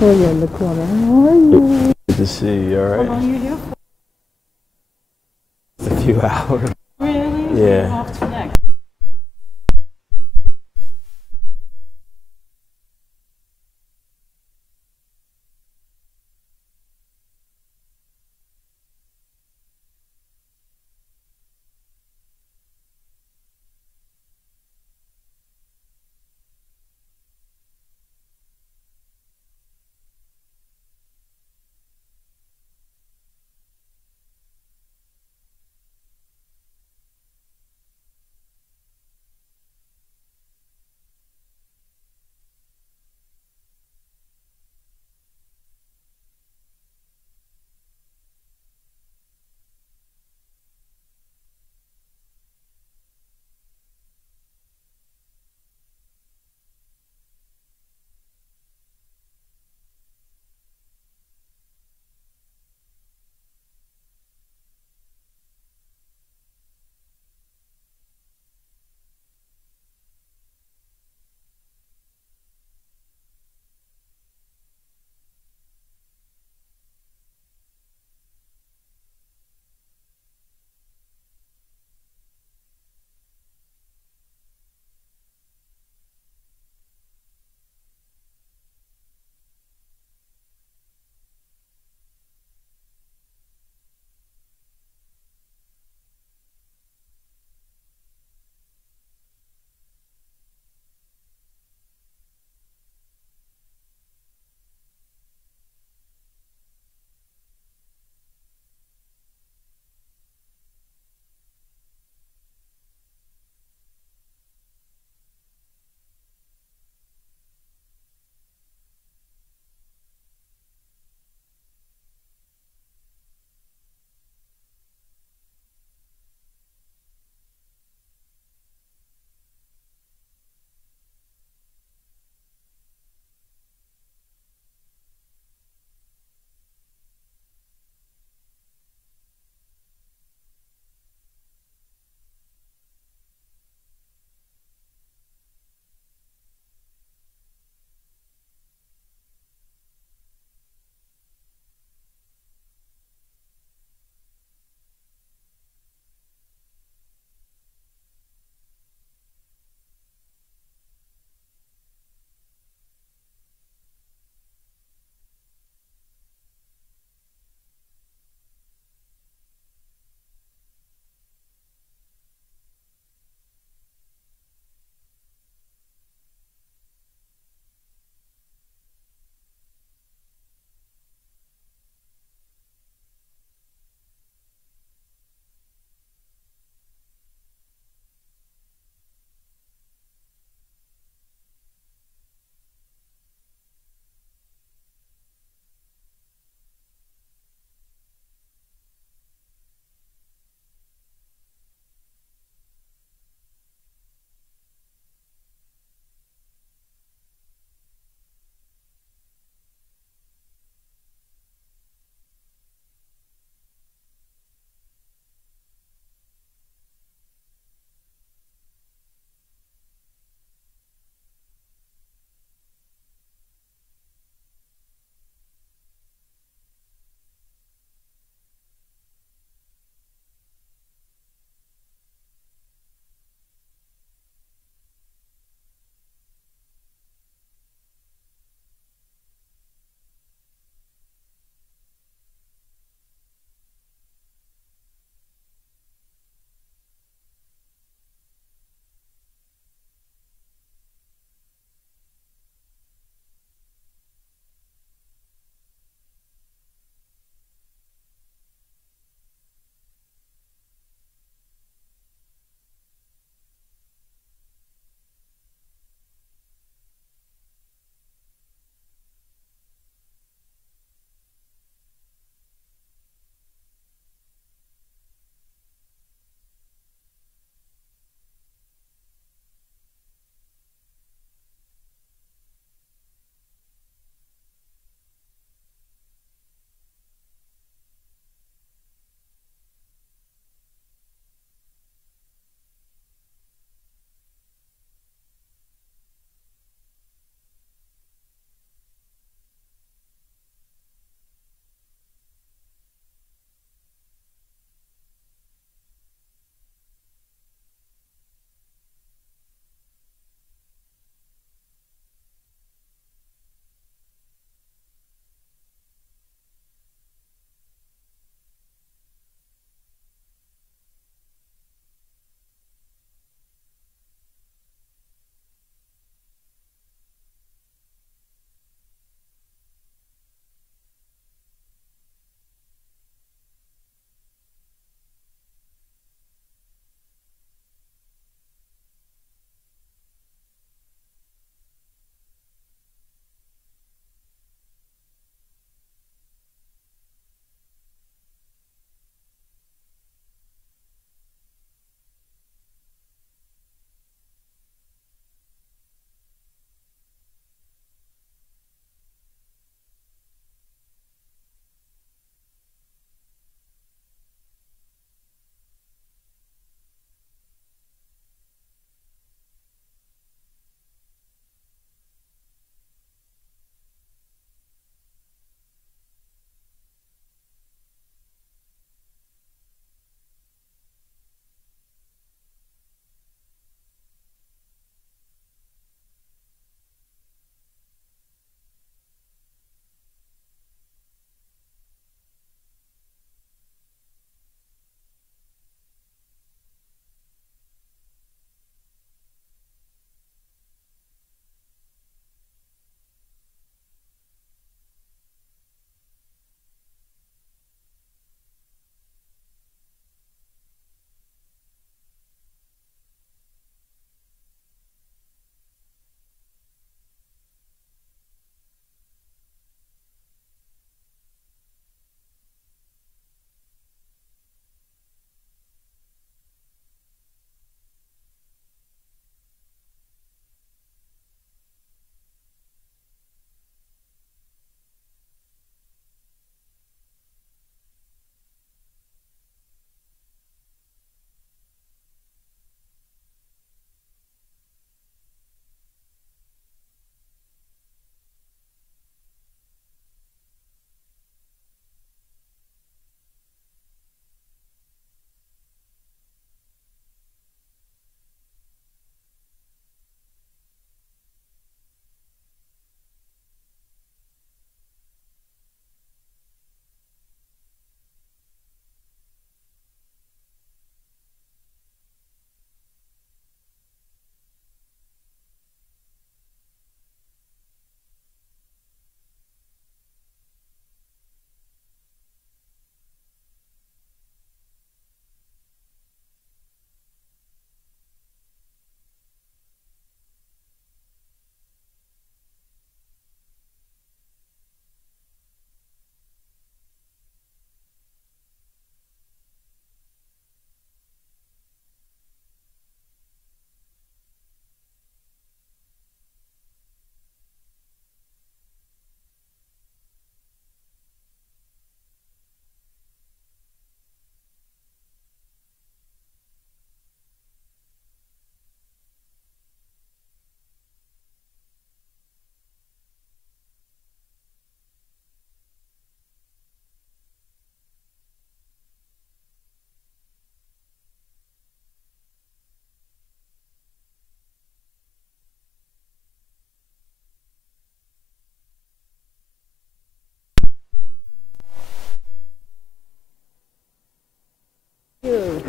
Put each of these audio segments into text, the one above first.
Oh, you're in the corner. How are you? Good to see you, alright? How long are you here for? It's a few hours. Really? Yeah. Off to next.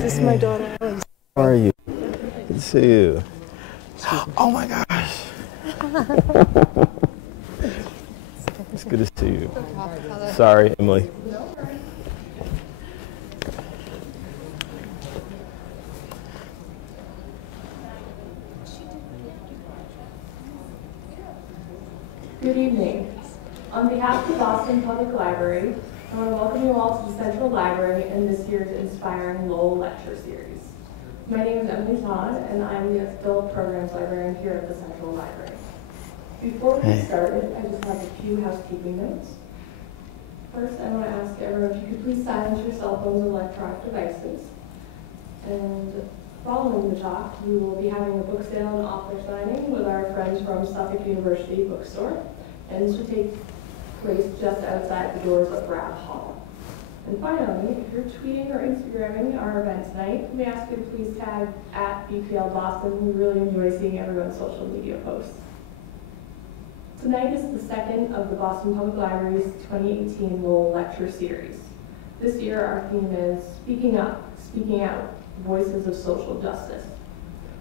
This is my daughter, Alex. How are you? Good to see you. Oh my gosh. It's good to see you. Sorry, Emily. Good evening. On behalf of the Boston Public Library, I want to welcome you all to the Central Library and this year's Inspiring Lowell Lecture Series. My name is Emily Todd, and I'm the Adult Programs Librarian here at the Central Library. Before we get started, I just have a few housekeeping notes. First, I want to ask everyone if you could please silence your cell phones and electronic devices. And following the talk, we will be having a book sale and author signing with our friends from Suffolk University Bookstore, and this will take place just outside the doors of Brad Hall. And finally, if you're tweeting or Instagramming our event tonight, we ask you to please tag at BPL Boston. We really enjoy seeing everyone's social media posts. Tonight is the second of the Boston Public Library's 2018 Lowell Lecture Series. This year, our theme is Speaking Up, Speaking Out, Voices of Social Justice.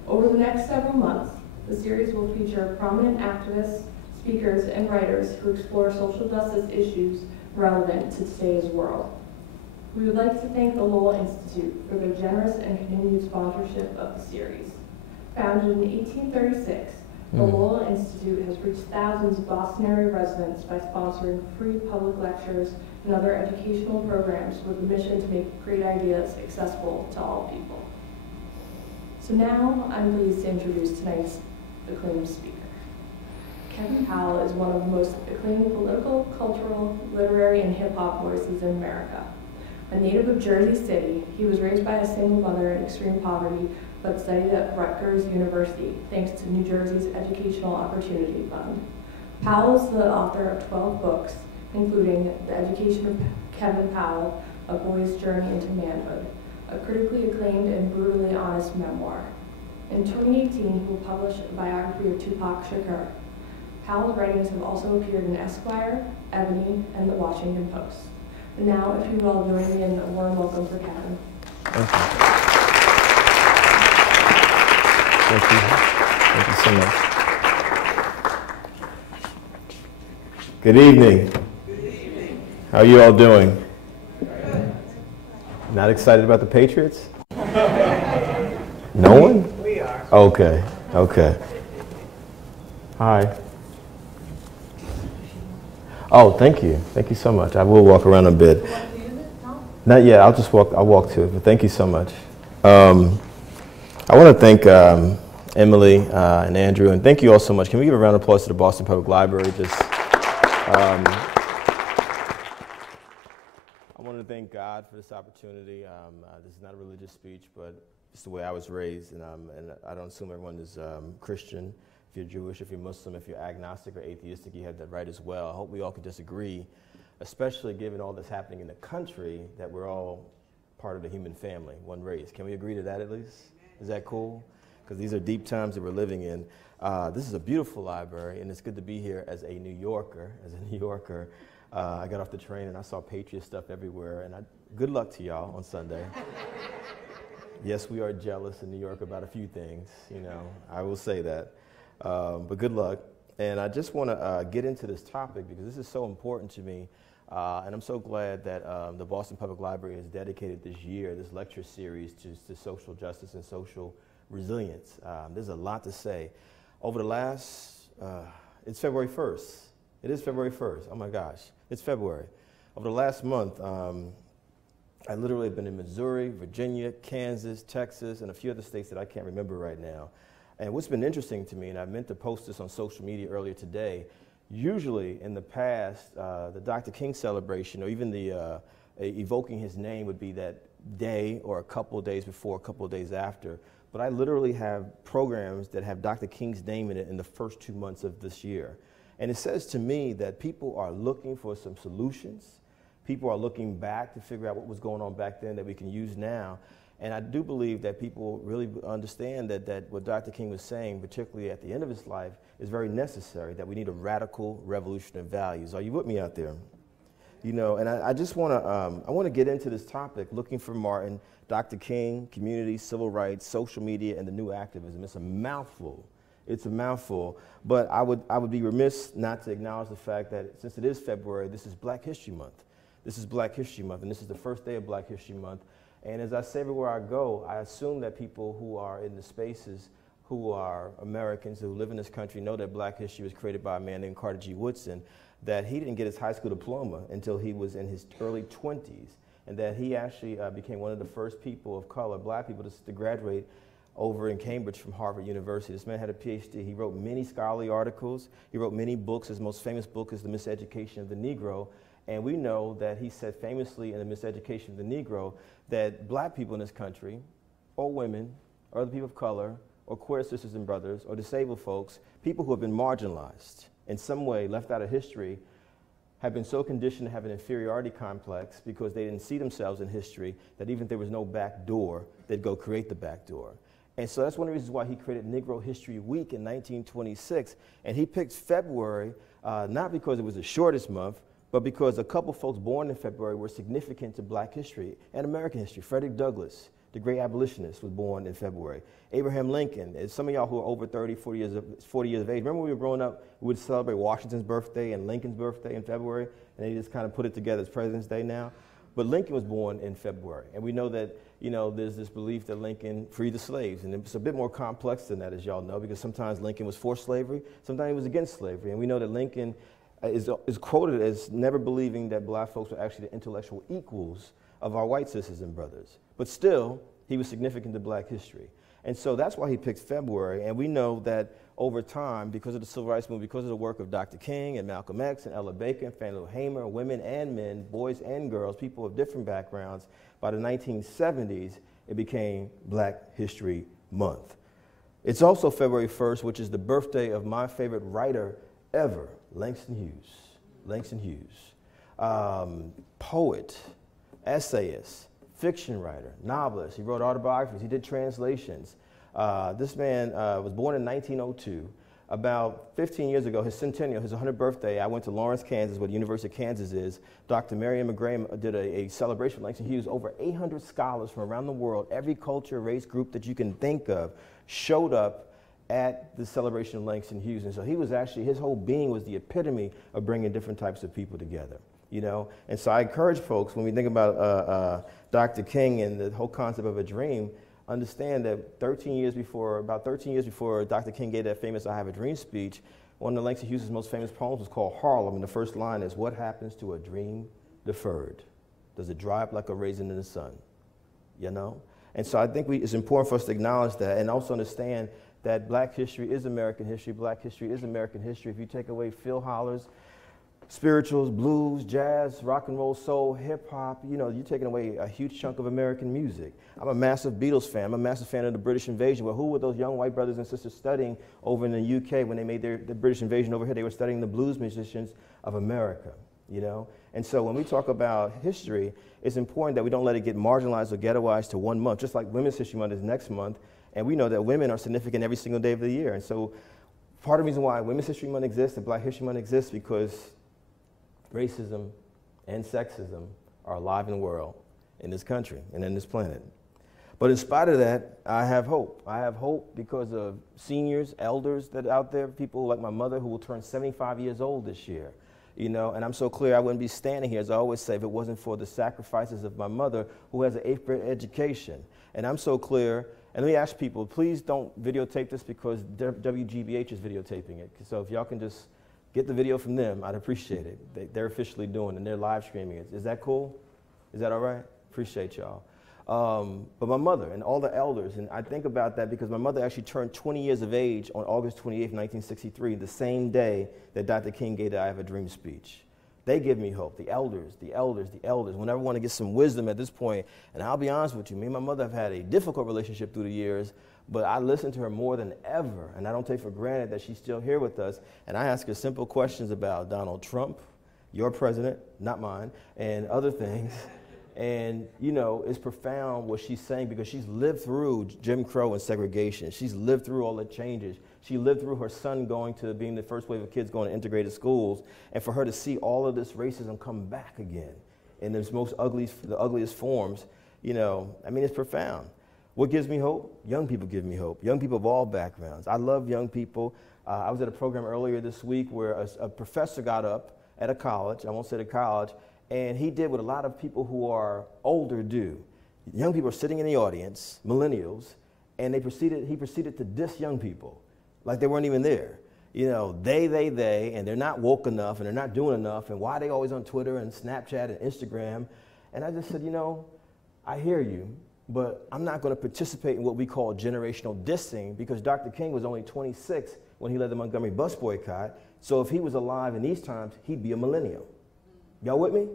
Over the next several months, the series will feature prominent activists, speakers, and writers who explore social justice issues relevant to today's world. We would like to thank the Lowell Institute for their generous and continued sponsorship of the series. Founded in 1836, the Lowell Institute has reached thousands of Boston area residents by sponsoring free public lectures and other educational programs with the mission to make great ideas accessible to all people. So now I'm pleased to introduce tonight's acclaimed speaker. Kevin Powell is one of the most acclaimed political, cultural, literary, and hip-hop voices in America. A native of Jersey City, he was raised by a single mother in extreme poverty, but studied at Rutgers University thanks to New Jersey's Educational Opportunity Fund. Powell is the author of 12 books, including The Education of Kevin Powell, A Boy's Journey into Manhood, a critically acclaimed and brutally honest memoir. In 2018, he will publish a biography of Tupac Shakur. Powell's writings have also appeared in Esquire, Ebony, and The Washington Post. And now, if you will all join me in a warm welcome for Kevin. Thank you. Thank you. Thank you so much. Good evening. Good evening. How are you all doing? Not excited about the Patriots? No one? We are. Okay. Okay. Hi. Oh, thank you. Thank you so much. I will walk around a bit. Not yet. I'll walk to it, but thank you so much. I want to thank Emily and Andrew, and thank you all so much. Can we give a round of applause to the Boston Public Library? I want to thank God for this opportunity. This is not a religious speech, but it's the way I was raised, and I don't assume everyone is Christian. If you're Jewish, if you're Muslim, if you're agnostic or atheistic, you have that right as well. I hope we all can disagree, especially given all that's happening in the country, that we're all part of the human family, one race. Can we agree to that at least? Is that cool? Because these are deep times that we're living in. This is a beautiful library, and it's good to be here as a New Yorker. I got off the train and I saw Patriot stuff everywhere, and good luck to y'all on Sunday. Yes, we are jealous in New York about a few things, I will say that. But good luck. And I just want to get into this topic because this is so important to me. And I'm so glad that the Boston Public Library has dedicated this year, this lecture series, to social justice and social resilience. There's a lot to say. Over the last, it's February 1st. It is February 1st. Oh my gosh, it's February. Over the last month, I literally have been in Missouri, Virginia, Kansas, Texas, and a few other states that I can't remember right now. And what's been interesting to me, and I meant to post this on social media earlier today, usually in the past, the Dr. King celebration or even the evoking his name would be that day or a couple of days before, a couple of days after. But I literally have programs that have Dr. King's name in it in the first 2 months of this year. And it says to me that people are looking for some solutions. People are looking back to figure out what was going on back then that we can use now. And I do believe that people really understand that what Dr. King was saying, particularly at the end of his life, is very necessary, that we need a radical revolution of values. Are you with me out there? You know, and I just want to get into this topic, looking for Martin, Dr. King, community, civil rights, social media, and the new activism. It's a mouthful. It's a mouthful. But I would be remiss not to acknowledge the fact that since it is February, this is Black History Month. This is Black History Month, and this is the first day of Black History Month. And as I say everywhere I go, I assume that people who are in the spaces, who are Americans who live in this country, know that Black history was created by a man named Carter G. Woodson, that he didn't get his high school diploma until he was in his early 20s, and that he actually became one of the first people of color, Black people, to graduate over in Cambridge from Harvard University. This man had a PhD. He wrote many scholarly articles. He wrote many books. His most famous book is The Miseducation of the Negro. And we know that he said famously in The Miseducation of the Negro that Black people in this country, or women, or other people of color, or queer sisters and brothers, or disabled folks, people who have been marginalized in some way, left out of history, have been so conditioned to have an inferiority complex because they didn't see themselves in history that even if there was no back door, they'd go create the back door. And so that's one of the reasons why he created Negro History Week in 1926. And he picked February, not because it was the shortest month, but because a couple folks born in February were significant to Black history and American history. Frederick Douglass, the great abolitionist, was born in February. Abraham Lincoln, and some of y'all who are over 30, 40 years of age, remember when we were growing up, we would celebrate Washington's birthday and Lincoln's birthday in February, and they just kind of put it together as President's Day now. But Lincoln was born in February, and we know that, you know, there's this belief that Lincoln freed the slaves, and it's a bit more complex than that, as y'all know, because sometimes Lincoln was for slavery, sometimes he was against slavery, and we know that Lincoln is quoted as never believing that Black folks were actually the intellectual equals of our white sisters and brothers. But still, he was significant to Black history. And so that's why he picked February, and we know that over time, because of the Civil Rights Movement, because of the work of Dr. King and Malcolm X and Ella Baker and Fannie Lou Hamer, women and men, boys and girls, people of different backgrounds, by the 1970s, it became Black History Month. It's also February 1st, which is the birthday of my favorite writer ever, Langston Hughes. Langston Hughes. Poet, essayist, fiction writer, novelist. He wrote autobiographies. He did translations. This man was born in 1902. About 15 years ago, his centennial, his 100th birthday, I went to Lawrence, Kansas, where the University of Kansas is. Dr. Marion McGray did a celebration of Langston Hughes. Over 800 scholars from around the world, every culture, race, group that you can think of, showed up at the celebration of Langston Hughes. And so he was actually, his whole being was the epitome of bringing different types of people together. You know, and so I encourage folks, when we think about Dr. King and the whole concept of a dream, understand that about 13 years before Dr. King gave that famous I Have a Dream speech, one of Langston Hughes' most famous poems was called Harlem, and the first line is, "What happens to a dream deferred? Does it dry up like a raisin in the sun?" You know? And so I think it's important for us to acknowledge that and also understand that Black history is American history. Black history is American history. If you take away Phil Holler's spirituals, blues, jazz, rock and roll, soul, hip hop, you know, you're taking away a huge chunk of American music. I'm a massive Beatles fan. I'm a massive fan of the British invasion. Well, who were those young white brothers and sisters studying over in the UK when they made the British invasion over here? They were studying the blues musicians of America, you know? And so when we talk about history, it's important that we don't let it get marginalized or ghettoized to one month, just like Women's History Month is next month. And we know that women are significant every single day of the year. And so part of the reason why Women's History Month exists and Black History Month exists because racism and sexism are alive in the world, in this country, and in this planet. But in spite of that, I have hope. I have hope because of seniors, elders that are out there, people like my mother who will turn 75 years old this year. You know, and I'm so clear I wouldn't be standing here, as I always say, if it wasn't for the sacrifices of my mother who has an 8th grade education. And I'm so clear, and let me ask people, please don't videotape this because WGBH is videotaping it. So if y'all can just get the video from them, I'd appreciate it. They're officially doing it, and they're live streaming it. Is that cool? Is that all right? Appreciate y'all. But my mother and all the elders, and I think about that because my mother actually turned 20 years of age on August 28, 1963, the same day that Dr. King gave the I Have a Dream speech. They give me hope, the elders, the elders, the elders. Whenever I want to get some wisdom at this point, and I'll be honest with you, me and my mother have had a difficult relationship through the years, but I listen to her more than ever, and I don't take for granted that she's still here with us, and I ask her simple questions about Donald Trump, your president, not mine, and other things. And, you know, it's profound what she's saying because she's lived through Jim Crow and segregation. She's lived through all the changes. She lived through her son going to being the first wave of kids going to integrated schools. And for her to see all of this racism come back again in its most the ugliest forms, you know, I mean, it's profound. What gives me hope? Young people give me hope. Young people of all backgrounds. I love young people. I was at a program earlier this week where a professor got up at a college, I won't say the college, and he did what a lot of people who are older do. Young people are sitting in the audience, millennials, and he proceeded to diss young people like they weren't even there. You know, they, and they're not woke enough, and they're not doing enough, and why are they always on Twitter and Snapchat and Instagram? And I just said, you know, I hear you, but I'm not going to participate in what we call generational dissing because Dr. King was only 26 when he led the Montgomery bus boycott. So if he was alive in these times, he'd be a millennial. Y'all with me?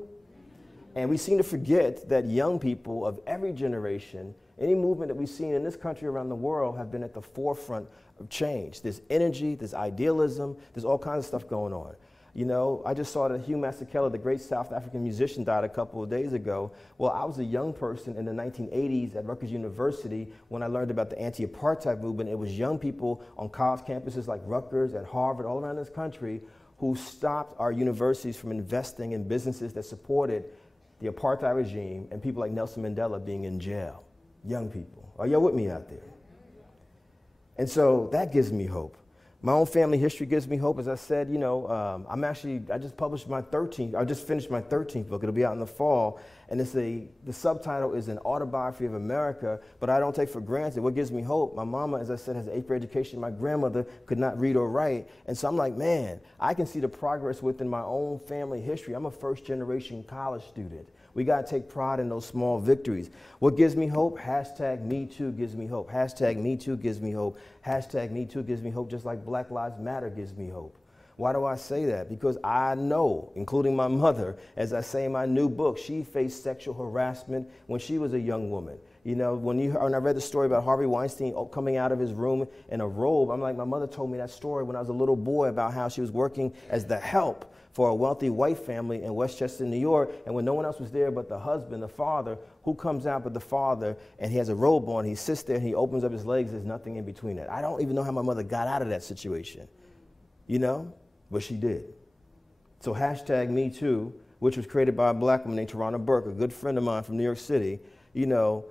And we seem to forget that young people of every generation, any movement that we've seen in this country around the world have been at the forefront of change. There's energy, there's idealism, there's all kinds of stuff going on. You know, I just saw that Hugh Masekela, the great South African musician, died a couple of days ago. Well, I was a young person in the 1980s at Rutgers University when I learned about the anti-apartheid movement. It was young people on college campuses like Rutgers, at Harvard, all around this country who stopped our universities from investing in businesses that supported the apartheid regime and people like Nelson Mandela being in jail. Young people. Are y'all with me out there? And so that gives me hope. My own family history gives me hope. As I said, you know, I just published my 13th, I just finished my 13th book. It'll be out in the fall. And the subtitle is An Autobiography of America, but I don't take for granted. What gives me hope? My mama, as I said, has an 8th grade education. My grandmother could not read or write. And so I'm like, man, I can see the progress within my own family history. I'm a first-generation college student. We got to take pride in those small victories. What gives me hope? Hashtag Me Too gives me hope. Hashtag Me Too gives me hope. Hashtag Me Too gives me hope, just like Black Lives Matter gives me hope. Why do I say that? Because I know, including my mother, as I say in my new book, she faced sexual harassment when she was a young woman. You know, when I read the story about Harvey Weinstein coming out of his room in a robe, I'm like, my mother told me that story when I was a little boy about how she was working as the help for a wealthy white family in Westchester, New York, and when no one else was there but the husband, the father, who comes out but the father, and he has a robe on, he sits there and he opens up his legs, there's nothing in between that. I don't even know how my mother got out of that situation, you know, but she did. So hashtag Me Too, which was created by a black woman named Tarana Burke, a good friend of mine from New York City, you know,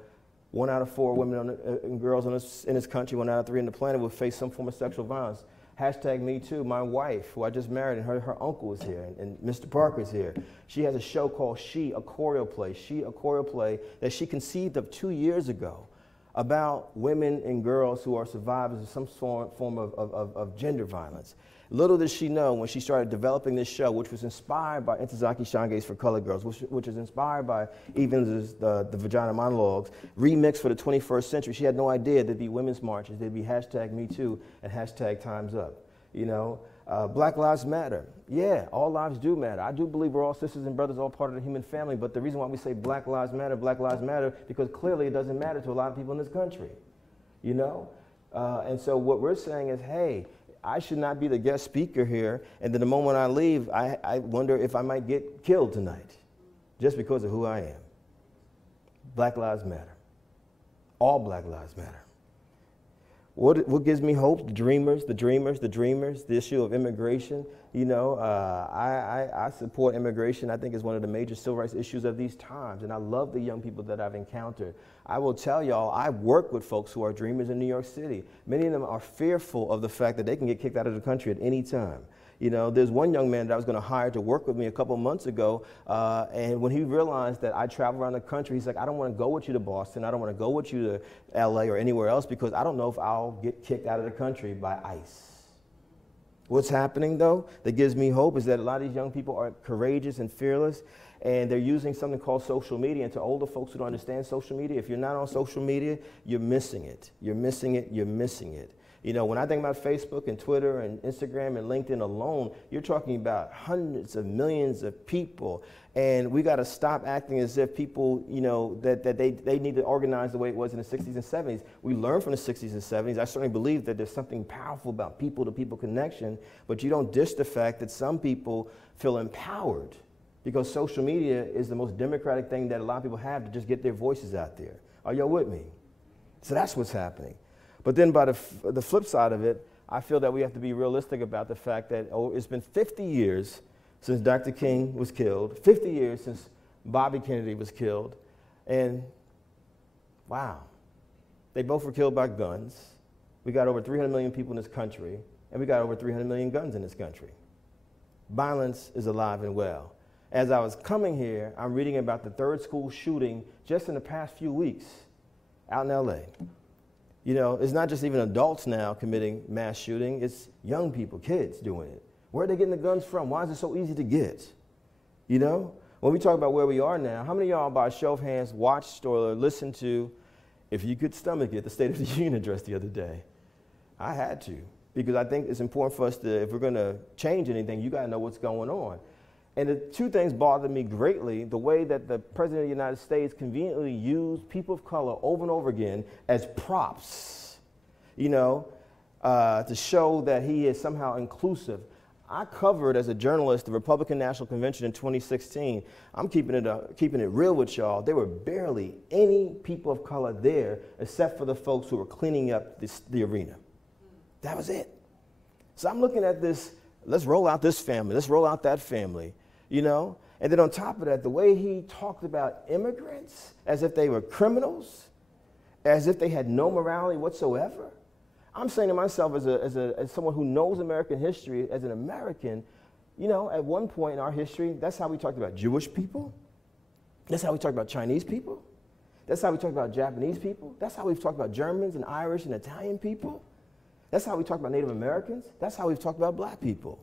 1 out of 4 women and girls in this country, 1 out of 3 in the planet will face some form of sexual violence. Hashtag Me Too. My wife, who I just married, and her uncle is here, and Mr. Parker's here. She has a show called She, a choreo play that she conceived of 2 years ago about women and girls who are survivors of some form of gender violence. Little did she know when she started developing this show, which was inspired by Ntozake Shange's For Colored Girls, which is inspired by even the Vagina Monologues, remixed for the 21st century. She had no idea there'd be women's marches, there'd be hashtag Me Too and hashtag Time's Up. You know, Black Lives Matter. Yeah, all lives do matter. I do believe we're all sisters and brothers, all part of the human family, but the reason why we say Black Lives Matter, because clearly it doesn't matter to a lot of people in this country, you know? And so what we're saying is, hey, I should not be the guest speaker here, and then the moment I leave, I wonder if I might get killed tonight, just because of who I am. Black Lives Matter. All Black Lives Matter. What gives me hope? The dreamers, the issue of immigration. You know, I support immigration. I think it's one of the major civil rights issues of these times, and I love the young people that I've encountered. I will tell y'all, I work with folks who are dreamers in New York City. Many of them are fearful of the fact that they can get kicked out of the country at any time. You know, there's one young man that I was going to hire to work with me a couple months ago, and when he realized that I travel around the country, he's like, I don't want to go with you to Boston, I don't want to go with you to LA or anywhere else because I don't know if I'll get kicked out of the country by ICE. What's happening, though, that gives me hope is that a lot of these young people are courageous and fearless, and they're using something called social media. And to older folks who don't understand social media, if you're not on social media, you're missing it. You're missing it. You're missing it. You know, when I think about Facebook and Twitter and Instagram and LinkedIn alone, you're talking about hundreds of millions of people. And we got to stop acting as if people, you know, that they need to organize the way it was in the 60s and 70s. We learned from the 60s and 70s. I certainly believe that there's something powerful about people-to-people connection, but you don't dish the fact that some people feel empowered because social media is the most democratic thing that a lot of people have to just get their voices out there. Are y'all with me? So that's what's happening. But then by the flip side of it, I feel that we have to be realistic about the fact that it's been 50 years since Dr. King was killed, 50 years since Bobby Kennedy was killed, and wow, they both were killed by guns. We got over 300 million people in this country, and we got over 300 million guns in this country. Violence is alive and well. As I was coming here, I'm reading about the third school shooting just in the past few weeks out in LA. You know, it's not just even adults now committing mass shooting, it's young people, kids doing it. Where are they getting the guns from? Why is it so easy to get? You know, when we talk about where we are now, how many of y'all by a show of hands watched or listened to, if you could stomach it, the State of the Union address the other day? I had to, because I think it's important for us to, if we're going to change anything, you got to know what's going on. And the two things bothered me greatly: the way that the President of the United States conveniently used people of color over and over again as props, you know, to show that he is somehow inclusive. I covered as a journalist the Republican National Convention in 2016. I'm keeping it real with y'all. There were barely any people of color there except for the folks who were cleaning up the arena. That was it. So I'm looking at this, let's roll out this family, let's roll out that family, you know? And then on top of that, the way he talked about immigrants as if they were criminals, as if they had no morality whatsoever. I'm saying to myself as someone who knows American history, as an American, you know, at one point in our history, that's how we talked about Jewish people. That's how we talked about Chinese people. That's how we talked about Japanese people. That's how we've talked about Germans and Irish and Italian people. That's how we talk about Native Americans. That's how we've talked about black people.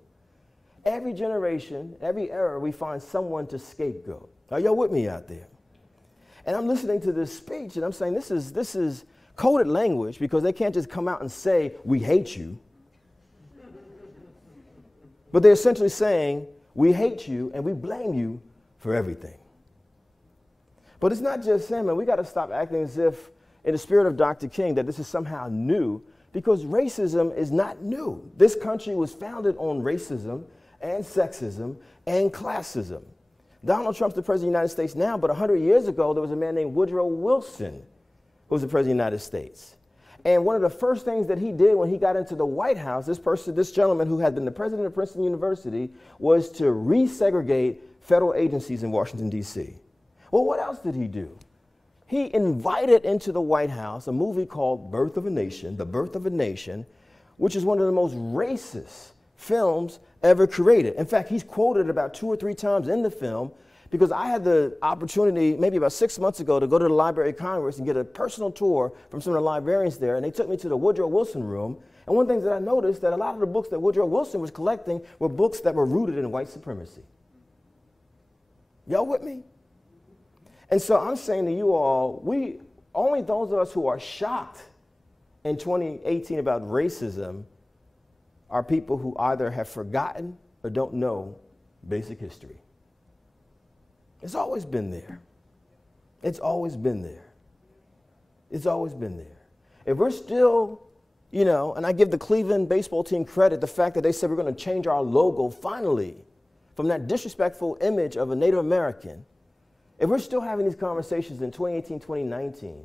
Every generation, every era, we find someone to scapegoat. Are y'all with me out there? And I'm listening to this speech, and I'm saying this is coded language, because they can't just come out and say, we hate you. But they're essentially saying, we hate you and we blame you for everything. But it's not just saying, man, we got to stop acting as if, in the spirit of Dr. King, that this is somehow new, because racism is not new. This country was founded on racism and sexism and classism. Donald Trump's the president of the United States now, but 100 years ago, there was a man named Woodrow Wilson who was the president of the United States. And one of the first things that he did when he got into the White House, this gentleman who had been the president of Princeton University, was to resegregate federal agencies in Washington, D.C. Well, what else did he do? He invited into the White House a movie called Birth of a Nation, The Birth of a Nation, which is one of the most racist films ever created. In fact, he's quoted about 2 or 3 times in the film, because I had the opportunity maybe about 6 months ago to go to the Library of Congress and get a personal tour from some of the librarians there, and they took me to the Woodrow Wilson room. And one of the things that I noticed, that a lot of the books that Woodrow Wilson was collecting were books that were rooted in white supremacy. Y'all with me? And so I'm saying to you all, only those of us who are shocked in 2018 about racism are people who either have forgotten or don't know basic history. It's always been there. It's always been there. It's always been there. If we're still, you know, and I give the Cleveland baseball team credit, the fact that they said we're going to change our logo finally from that disrespectful image of a Native American. If we're still having these conversations in 2018, 2019,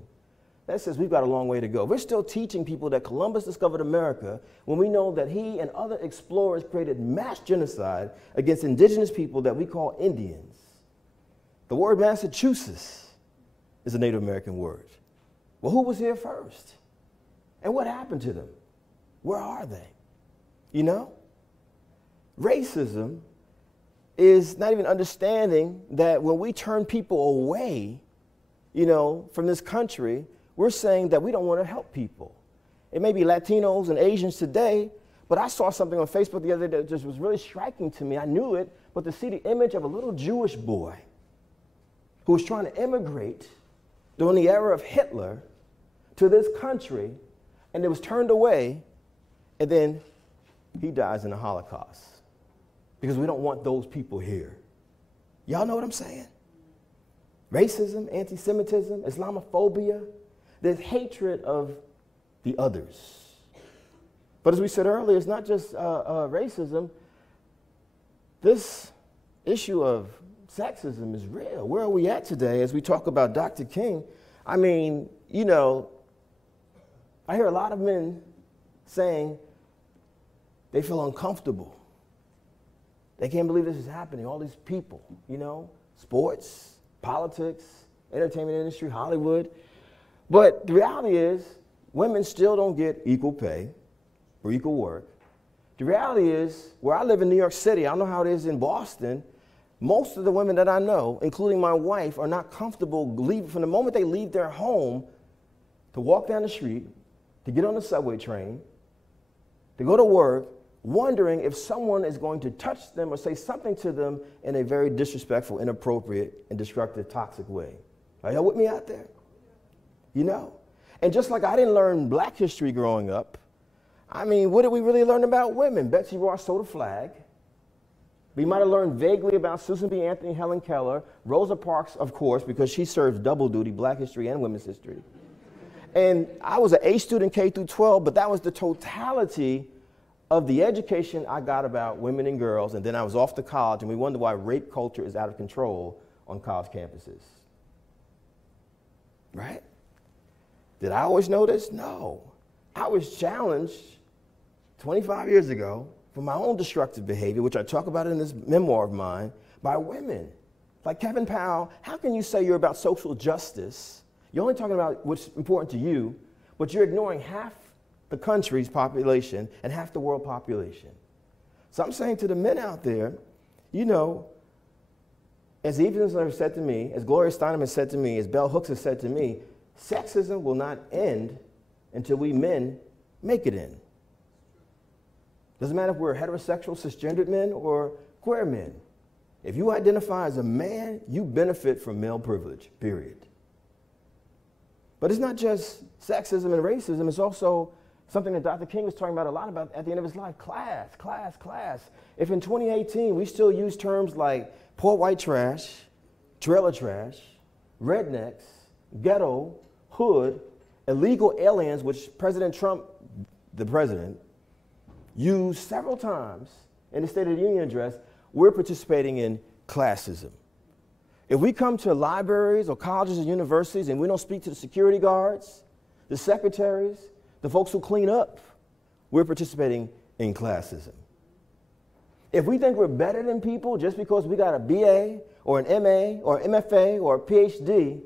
that says we've got a long way to go. We're still teaching people that Columbus discovered America when we know that he and other explorers created mass genocide against indigenous people that we call Indians. The word Massachusetts is a Native American word. Well, who was here first? And what happened to them? Where are they? You know? Racism is not even understanding that when we turn people away, you know, from this country, we're saying that we don't want to help people. It may be Latinos and Asians today, but I saw something on Facebook the other day that just was really striking to me. I knew it, but to see the image of a little Jewish boy who was trying to immigrate during the era of Hitler to this country, and it was turned away, and then he dies in the Holocaust because we don't want those people here. Y'all know what I'm saying? Racism, anti-Semitism, Islamophobia, there's hatred of the others. But as we said earlier, it's not just racism. This issue of sexism is real. Where are we at today as we talk about Dr. King? I mean, you know, I hear a lot of men saying they feel uncomfortable. They can't believe this is happening. All these people, you know, sports, politics, entertainment industry, Hollywood. But the reality is women still don't get equal pay or equal work. The reality is, where I live in New York City, I don't know how it is in Boston, most of the women that I know, including my wife, are not comfortable leaving from the moment they leave their home to walk down the street, to get on the subway train, to go to work, wondering if someone is going to touch them or say something to them in a very disrespectful, inappropriate, and destructive, toxic way. Are y'all with me out there? You know? And just like I didn't learn black history growing up, I mean, what did we really learn about women? Betsy Ross sewed a flag. We might have learned vaguely about Susan B. Anthony, Helen Keller, Rosa Parks, of course, because she serves double duty, black history and women's history. And I was an A student K through 12, but that was the totality of the education I got about women and girls. And then I was off to college, and we wonder why rape culture is out of control on college campuses. Right? Did I always know this? No. I was challenged 25 years ago for my own destructive behavior, which I talk about in this memoir of mine, by women. Like Kevin Powell, how can you say you're about social justice? You're only talking about what's important to you, but you're ignoring half the country's population and half the world population. So I'm saying to the men out there, you know, as Evelyn has said to me, as Gloria Steinem has said to me, as Bell Hooks has said to me, sexism will not end until we men make it end. Doesn't matter if we're heterosexual, cisgendered men or queer men. If you identify as a man, you benefit from male privilege, period. But it's not just sexism and racism, it's also something that Dr. King was talking about a lot about at the end of his life, class. If in 2018 we still use terms like poor white trash, trailer trash, rednecks, ghetto, hood, illegal aliens, which President Trump, the president, used several times in the State of the Union address, we're participating in classism. If we come to libraries or colleges and universities and we don't speak to the security guards, the secretaries, the folks who clean up, we're participating in classism. If we think we're better than people just because we got a BA or an MA or an MFA or a PhD,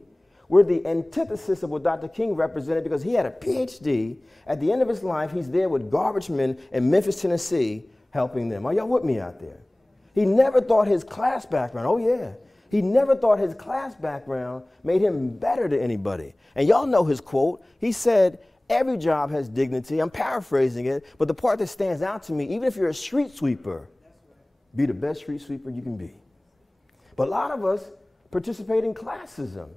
we're the antithesis of what Dr. King represented because he had a PhD. At the end of his life, he's there with garbage men in Memphis, Tennessee, helping them. Are y'all with me out there? He never thought his class background, oh yeah, he never thought his class background made him better than anybody. And y'all know his quote. He said, every job has dignity. I'm paraphrasing it, but the part that stands out to me, even if you're a street sweeper, be the best street sweeper you can be. But a lot of us participate in classism.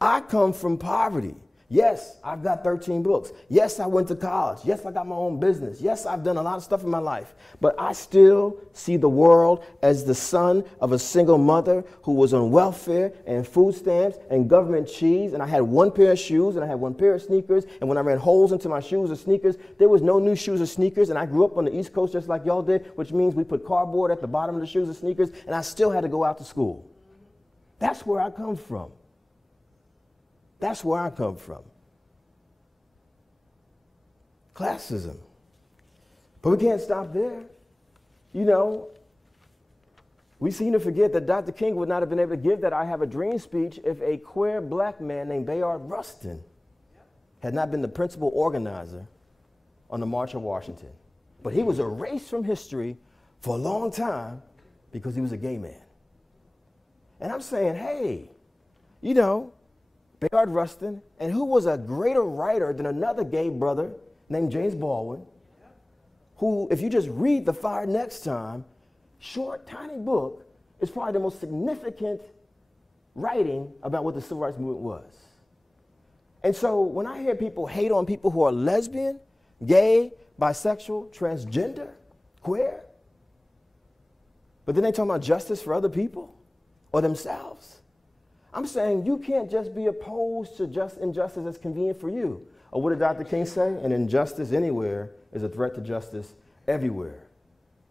I come from poverty. Yes, I've got 13 books. Yes, I went to college. Yes, I got my own business. Yes, I've done a lot of stuff in my life. But I still see the world as the son of a single mother who was on welfare and food stamps and government cheese. And I had one pair of shoes and I had one pair of sneakers. And when I ran holes into my shoes or sneakers, there was no new shoes or sneakers. And I grew up on the East Coast just like y'all did, which means we put cardboard at the bottom of the shoes or sneakers. And I still had to go out to school. That's where I come from. That's where I come from. Classism. But we can't stop there. You know, we seem to forget that Dr. King would not have been able to give that I Have a Dream speech if a queer black man named Bayard Rustin had not been the principal organizer on the March on Washington. But he was erased from history for a long time because he was a gay man. And I'm saying, hey, you know, Bayard Rustin, and who was a greater writer than another gay brother named James Baldwin, who, if you just read The Fire Next Time, short, tiny book, is probably the most significant writing about what the civil rights movement was. And so when I hear people hate on people who are lesbian, gay, bisexual, transgender, queer, but then they talk about justice for other people or themselves, I'm saying you can't just be opposed to injustice that's convenient for you. Or what did Dr. King say? An injustice anywhere is a threat to justice everywhere.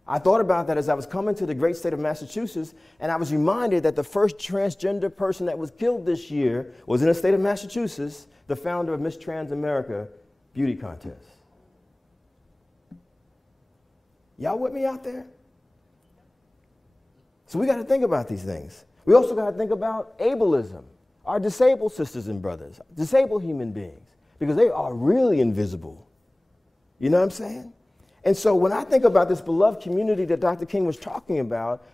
I thought about that as I was coming to the great state of Massachusetts, and I was reminded that the first transgender person that was killed this year was in the state of Massachusetts, the founder of Miss Trans America beauty contest. Y'all with me out there? So we got to think about these things. We also got to think about ableism, our disabled sisters and brothers, disabled human beings, because they are really invisible. You know what I'm saying? And so when I think about this beloved community that Dr. King was talking about,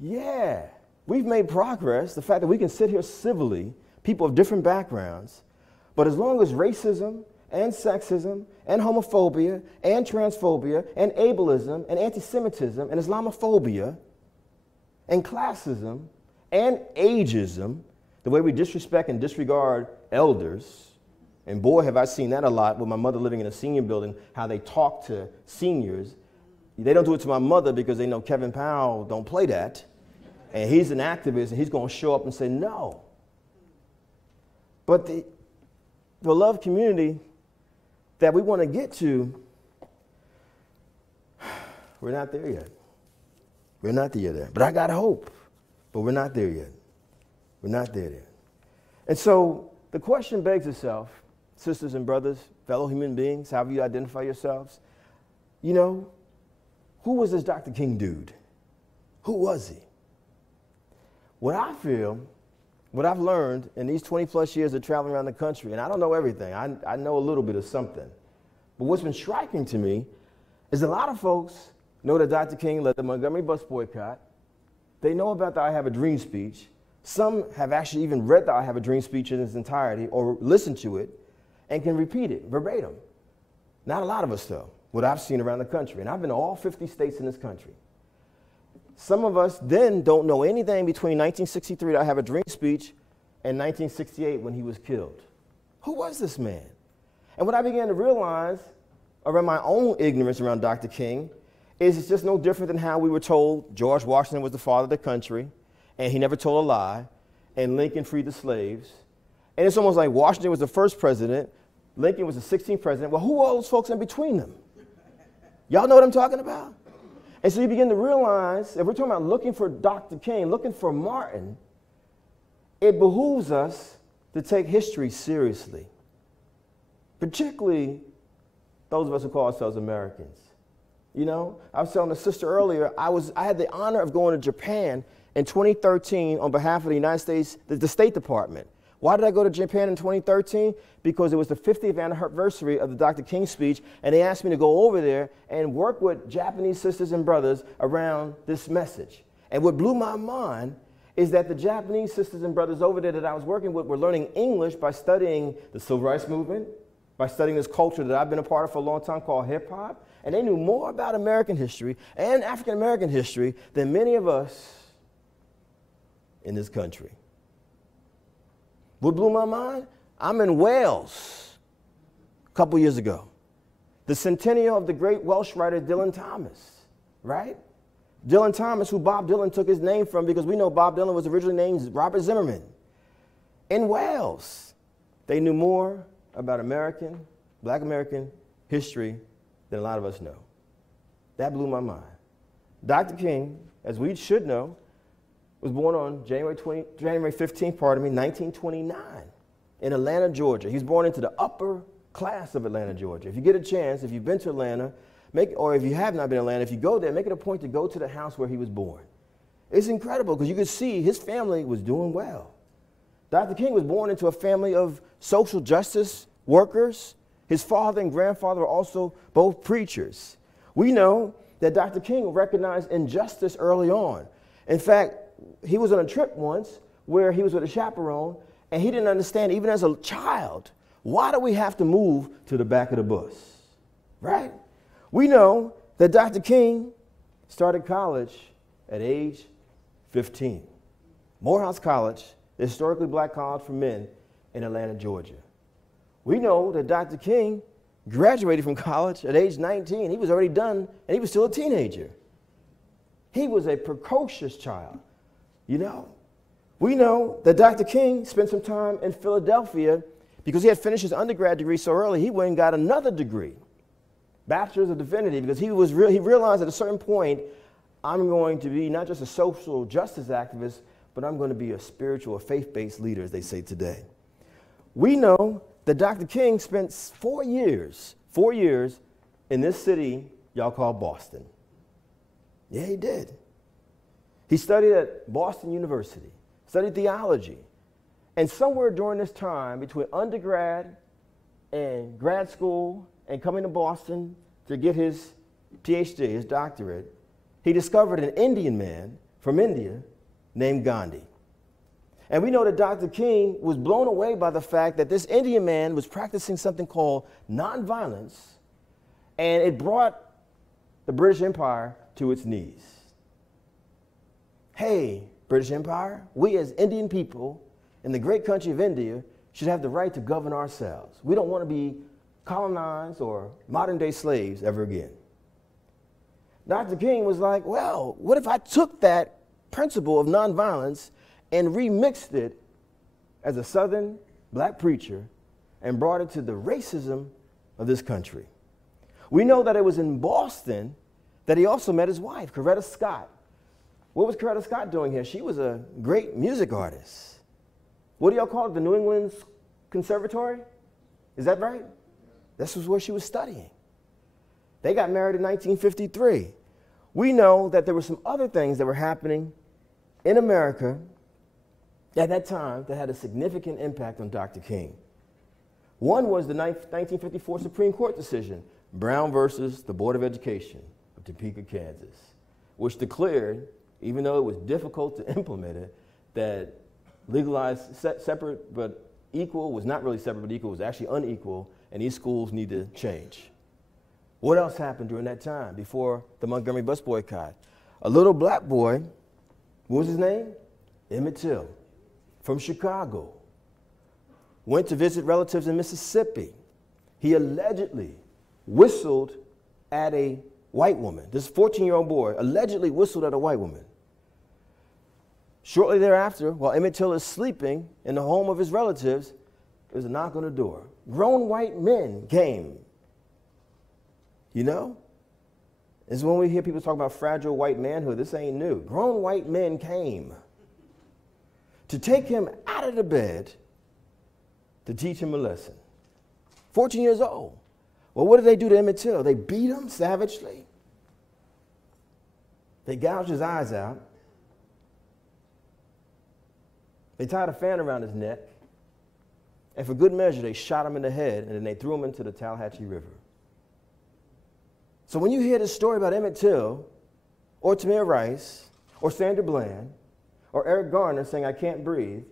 yeah, we've made progress. The fact that we can sit here civilly, people of different backgrounds, but as long as racism and sexism and homophobia and transphobia and ableism and anti-Semitism and Islamophobia and classism and ageism, the way we disrespect and disregard elders, and boy, have I seen that a lot with my mother living in a senior building, how they talk to seniors. They don't do it to my mother because they know Kevin Powell don't play that. And he's an activist, and he's going to show up and say no. But the beloved community that we want to get to, we're not there yet. We're not there yet. But I got hope. But we're not there yet. We're not there yet. And so the question begs itself, sisters and brothers, fellow human beings, however you identify yourselves, you know, who was this Dr. King dude? Who was he? What I feel, what I've learned in these 20 plus years of traveling around the country, and I don't know everything, I know a little bit of something, but what's been striking to me is a lot of folks know that Dr. King led the Montgomery bus boycott. They know about the I Have a Dream speech. Some have actually even read the I Have a Dream speech in its entirety or listened to it and can repeat it verbatim. Not a lot of us, though, what I've seen around the country. And I've been to all 50 states in this country. Some of us then don't know anything between 1963, the I Have a Dream speech, and 1968 when he was killed. Who was this man? And what I began to realize around my own ignorance around Dr. King is it's just no different than how we were told George Washington was the father of the country, and he never told a lie, and Lincoln freed the slaves. And it's almost like Washington was the first president, Lincoln was the 16th president. Well, who are all those folks in between them? Y'all know what I'm talking about? And so you begin to realize, if we're talking about looking for Dr. King, looking for Martin, it behooves us to take history seriously, particularly those of us who call ourselves Americans. You know, I was telling a sister earlier, I had the honor of going to Japan in 2013 on behalf of the United States, the State Department. Why did I go to Japan in 2013? Because it was the 50th anniversary of the Dr. King speech, and they asked me to go over there and work with Japanese sisters and brothers around this message. And what blew my mind is that the Japanese sisters and brothers over there that I was working with were learning English by studying the Civil Rights Movement, by studying this culture that I've been a part of for a long time called hip-hop, and they knew more about American history and African American history than many of us in this country. What blew my mind? I'm in Wales a couple years ago. The centennial of the great Welsh writer Dylan Thomas, right? Dylan Thomas, who Bob Dylan took his name from because we know Bob Dylan was originally named Robert Zimmerman. In Wales, they knew more about Black American history than a lot of us know. That blew my mind. Dr. King, as we should know, was born on January 15th, 1929, in Atlanta, Georgia. He was born into the upper class of Atlanta, Georgia. If you get a chance, if you've been to Atlanta, or if you have not been to Atlanta, if you go there, make it a point to go to the house where he was born. It's incredible because you can see his family was doing well. Dr. King was born into a family of social justice workers. His father and grandfather were also both preachers. We know that Dr. King recognized injustice early on. In fact, he was on a trip once where he was with a chaperone, and he didn't understand, even as a child, why do we have to move to the back of the bus, right? We know that Dr. King started college at age 15. Morehouse College, the historically black college for men in Atlanta, Georgia. We know that Dr. King graduated from college at age 19. He was already done, and he was still a teenager. He was a precocious child. You know, we know that Dr. King spent some time in Philadelphia because he had finished his undergrad degree so early, he went and got another degree. Bachelor's of Divinity, because he realized at a certain point, I'm going to be not just a social justice activist, but I'm going to be a spiritual, faith-based leader, as they say today. We know that Dr. King spent 4 years in this city y'all call Boston. Yeah, he did. He studied at Boston University, studied theology. And somewhere during this time, between undergrad and grad school and coming to Boston to get his PhD, his doctorate, he discovered an Indian man from India named Gandhi. And we know that Dr. King was blown away by the fact that this Indian man was practicing something called nonviolence, and it brought the British Empire to its knees. Hey, British Empire, we as Indian people in the great country of India should have the right to govern ourselves. We don't want to be colonized or modern-day slaves ever again. Dr. King was like, well, what if I took that principle of nonviolence and remixed it as a Southern black preacher and brought it to the racism of this country? We know that it was in Boston that he also met his wife, Coretta Scott. What was Coretta Scott doing here? She was a great music artist. What do y'all call it? The New England Conservatory? Is that right? This was where she was studying. They got married in 1953. We know that there were some other things that were happening in America at that time that had a significant impact on Dr. King. One was the 1954 Supreme Court decision, Brown versus the Board of Education of Topeka, Kansas, which declared, even though it was difficult to implement it, that legalized separate but equal was not really separate but equal, was actually unequal, and these schools need to change. What else happened during that time before the Montgomery bus boycott? A little black boy, what was his name? Emmett Till, from Chicago, went to visit relatives in Mississippi. He allegedly whistled at a white woman. This 14-year-old boy allegedly whistled at a white woman. Shortly thereafter, while Emmett Till is sleeping in the home of his relatives, there was a knock on the door. Grown white men came. You know? This is when we hear people talk about fragile white manhood. This ain't new. Grown white men came to take him out of the bed to teach him a lesson. 14 years old. Well, what did they do to Emmett Till? They beat him savagely. They gouged his eyes out. They tied a fan around his neck. And for good measure, they shot him in the head, and then they threw him into the Tallahatchie River. So when you hear this story about Emmett Till, or Tamir Rice, or Sandra Bland, or Eric Garner saying, I can't breathe,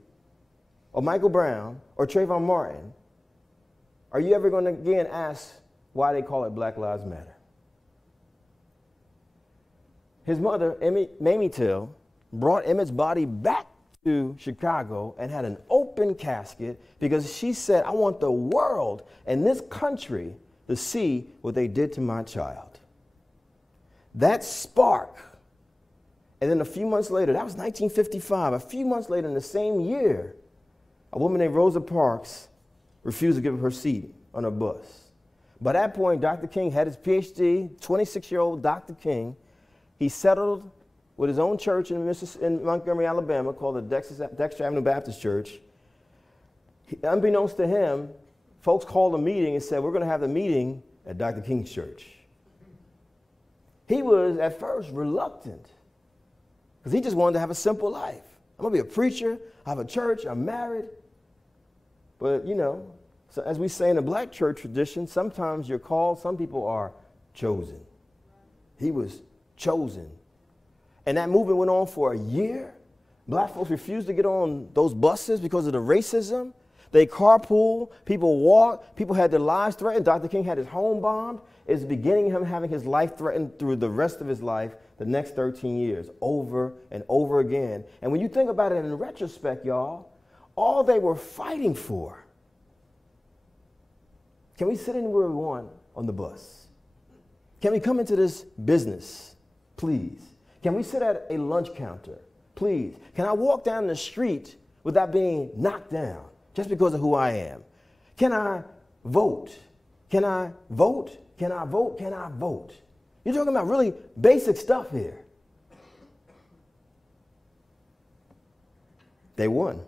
or Michael Brown, or Trayvon Martin, are you ever going to again ask why they call it Black Lives Matter? His mother, Mamie Till, brought Emmett's body back to Chicago and had an open casket because she said, I want the world and this country to see what they did to my child. That spark, and then a few months later, that was 1955, a few months later in the same year, a woman named Rosa Parks refused to give up her seat on a bus. By that point, Dr. King had his PhD, 26-year-old Dr. King. He settled with his own church in Montgomery, Alabama, called the Dexter Avenue Baptist Church. Unbeknownst to him, folks called a meeting and said, we're going to have the meeting at Dr. King's church. He was, at first, reluctant because he just wanted to have a simple life. I'm going to be a preacher, I have a church, I'm married. But, you know, so as we say in the black church tradition, sometimes you're called, some people are chosen. He was chosen. And that movement went on for a year. Black folks refused to get on those buses because of the racism. They carpool, people walked, people had their lives threatened. Dr. King had his home bombed. It's beginning him having his life threatened through the rest of his life, the next 13 years, over and over again. And when you think about it in retrospect, y'all, all they were fighting for. Can we sit anywhere we want on the bus? Can we come into this business, please? Can we sit at a lunch counter, please? Can I walk down the street without being knocked down just because of who I am? Can I vote? Can I vote? Can I vote? Can I vote? You're talking about really basic stuff here. They won.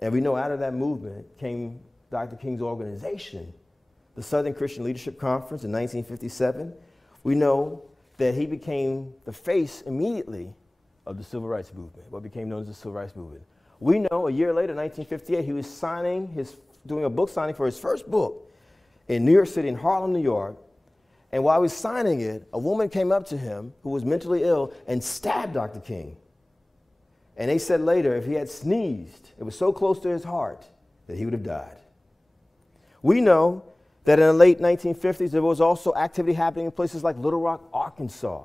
And we know out of that movement came Dr. King's organization, the Southern Christian Leadership Conference in 1957. We know that he became the face immediately of the Civil Rights Movement, what became known as the Civil Rights Movement. We know a year later, 1958, he was doing a book signing for his first book in New York City, in Harlem, New York. And while he was signing it, a woman came up to him who was mentally ill and stabbed Dr. King. And they said later, if he had sneezed, it was so close to his heart that he would have died. We know that in the late 1950s, there was also activity happening in places like Little Rock, Arkansas,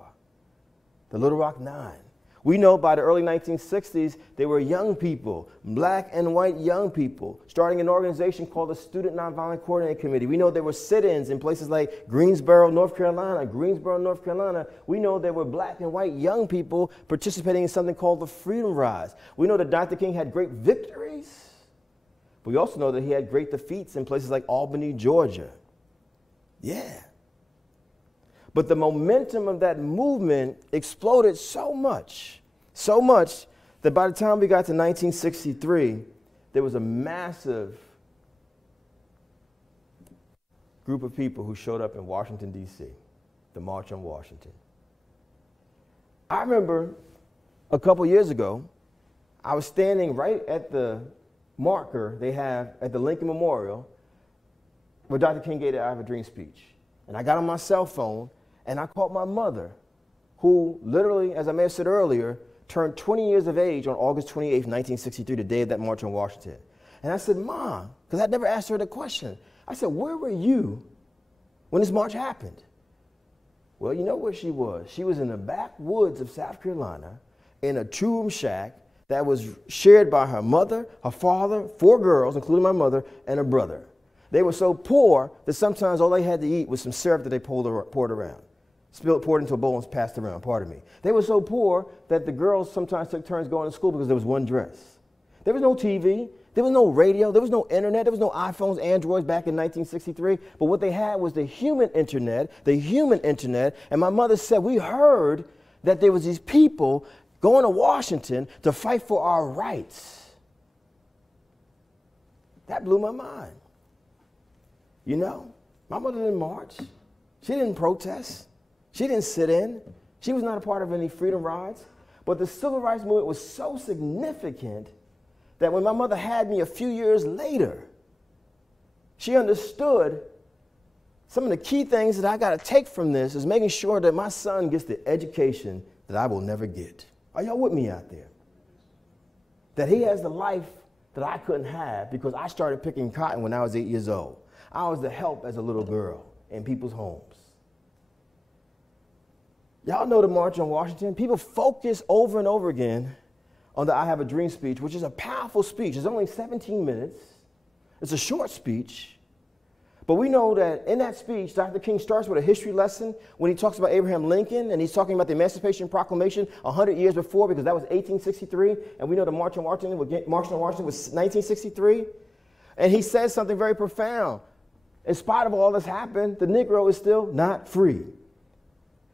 the Little Rock Nine. We know by the early 1960s, there were young people, black and white young people, starting an organization called the Student Nonviolent Coordinating Committee. We know there were sit-ins in places like Greensboro, North Carolina. We know there were black and white young people participating in something called the Freedom Rise. We know that Dr. King had great victories. We also know that he had great defeats in places like Albany, Georgia. Yeah. But the momentum of that movement exploded so much that by the time we got to 1963, there was a massive group of people who showed up in Washington, D.C., the March on Washington. I remember a couple years ago, I was standing right at the marker they have at the Lincoln Memorial where Dr. King gave the I Have a Dream speech. And I got on my cell phone and I called my mother, who literally, as I may have said earlier, turned 20 years of age on August 28, 1963, the day of that March on Washington. And I said, Mom, because I'd never asked her the question. I said, where were you when this march happened? Well, you know where she was. She was in the backwoods of South Carolina in a two-room shack that was shared by her mother, her father, 4 girls, including my mother, and a brother. They were so poor that sometimes all they had to eat was some syrup that they poured around. Poured into a bowl and passed around, pardon me. They were so poor that the girls sometimes took turns going to school because there was one dress. There was no TV, there was no radio, there was no internet, there was no iPhones, Androids back in 1963. But what they had was the human internet, and my mother said, we heard that there was these people going to Washington to fight for our rights. That blew my mind. You know, my mother didn't march. She didn't protest. She didn't sit in. She was not a part of any freedom rides. But the civil rights movement was so significant that when my mother had me a few years later, she understood some of the key things that I got to take from this is making sure that my son gets the education that I will never get. Are y'all with me out there? That he has the life that I couldn't have because I started picking cotton when I was 8 years old. I was the help as a little girl in people's homes. Y'all know the March on Washington. People focus over and over again on the I Have a Dream speech, which is a powerful speech. It's only 17 minutes. It's a short speech. But we know that in that speech, Dr. King starts with a history lesson when he talks about Abraham Lincoln, and he's talking about the Emancipation Proclamation 100 years before, because that was 1863, and we know the March on Washington was 1963. And he says something very profound. In spite of all that's happened, the Negro is still not free.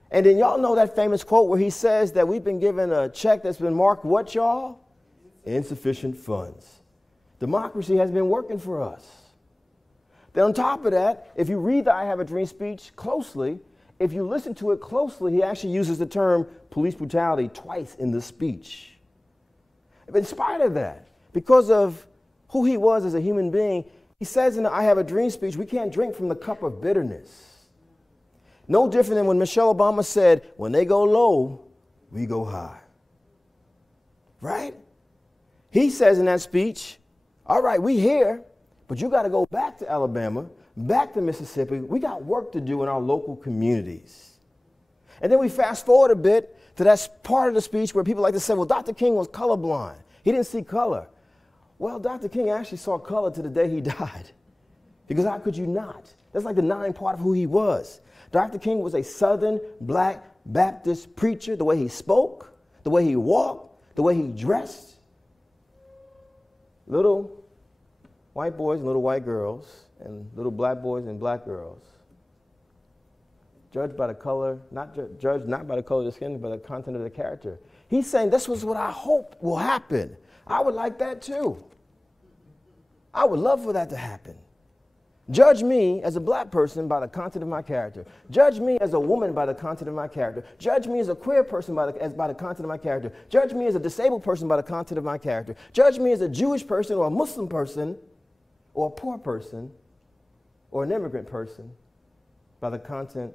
And then y'all know that famous quote where he says that we've been given a check that's been marked, what y'all? Insufficient funds. Democracy has been working for us. Then on top of that, if you read the I Have a Dream speech closely, if you listen to it closely, he actually uses the term police brutality twice in the speech. But in spite of that, because of who he was as a human being, he says in the I Have a Dream speech, we can't drink from the cup of bitterness. No different than when Michelle Obama said, when they go low, we go high. Right? He says in that speech, all right, we here, but you got to go back to Alabama, back to Mississippi. We got work to do in our local communities. And then we fast forward a bit to that part of the speech where people like to say, well, Dr. King was colorblind. He didn't see color. Well, Dr. King actually saw color to the day he died. Because how could you not? That's like the 9th part of who he was. Dr. King was a Southern black Baptist preacher, the way he spoke, the way he walked, the way he dressed. Little white boys and little white girls and little black boys and black girls judged by the color, judged not by the color of the skin, but the content of the character. He's saying this was what I hope will happen. I would like that too. I would love for that to happen. Judge me as a black person by the content of my character. Judge me as a woman by the content of my character. Judge me as a queer person by the content of my character. Judge me as a disabled person by the content of my character. Judge me as a Jewish person or a Muslim person or a poor person or an immigrant person by the content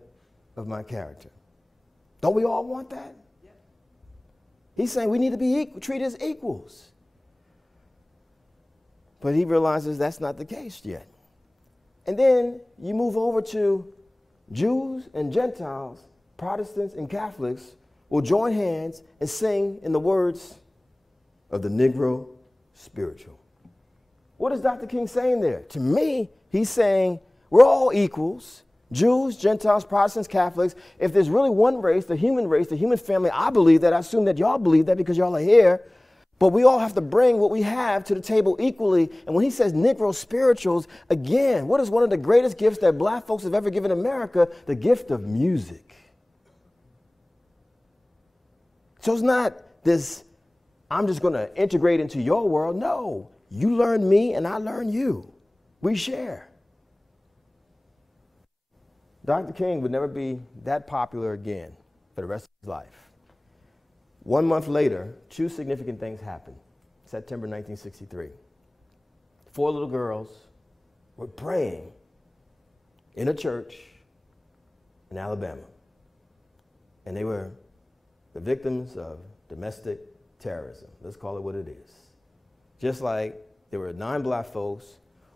of my character. Don't we all want that? Yeah. He's saying we need to be treated as equals. But he realizes that's not the case yet. And then you move over to Jews and Gentiles, Protestants and Catholics will join hands and sing in the words of the Negro spiritual. What is Dr. King saying there? To me, he's saying we're all equals. Jews, Gentiles, Protestants, Catholics. If there's really one race, the human family, I believe that. I assume that y'all believe that because y'all are here. But we all have to bring what we have to the table equally. And when he says Negro spirituals, again, what is one of the greatest gifts that black folks have ever given America? The gift of music. So it's not this, I'm just going to integrate into your world. No, you learn me and I learn you. We share. Dr. King would never be that popular again for the rest of his life. 1 month later, two significant things happened. September 1963. 4 little girls were praying in a church in Alabama. And they were the victims of domestic terrorism. Let's call it what it is. Just like there were 9 black folks